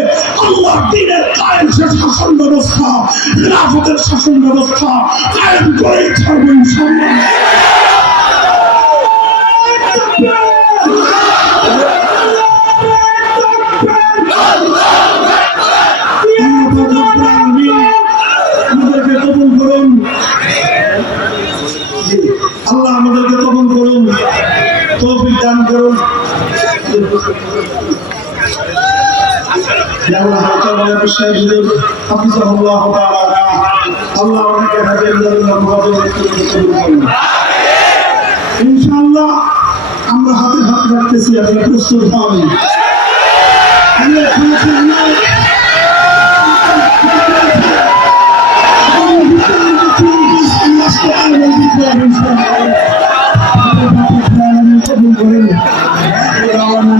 আল্লাহর দ্বীনের কায়েম শাসন ব্যবস্থা খেলাফতের শাসন ব্যবস্থা কায়েম করে ছাড়বো ইনশাআল্লাহ। আমাদেরকে কবুল করুন, আল্লাহ আমাদেরকে কবুল করুন, তৌফিক দান করুন। আল্লাহ আমাদেরকে ইনশাআল্লাহ আমরা হাতে হাত রাখতেছি, আপনি প্রস্তুত হন।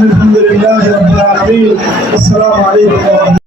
الحمد لله رب العالمين والسلام عليكم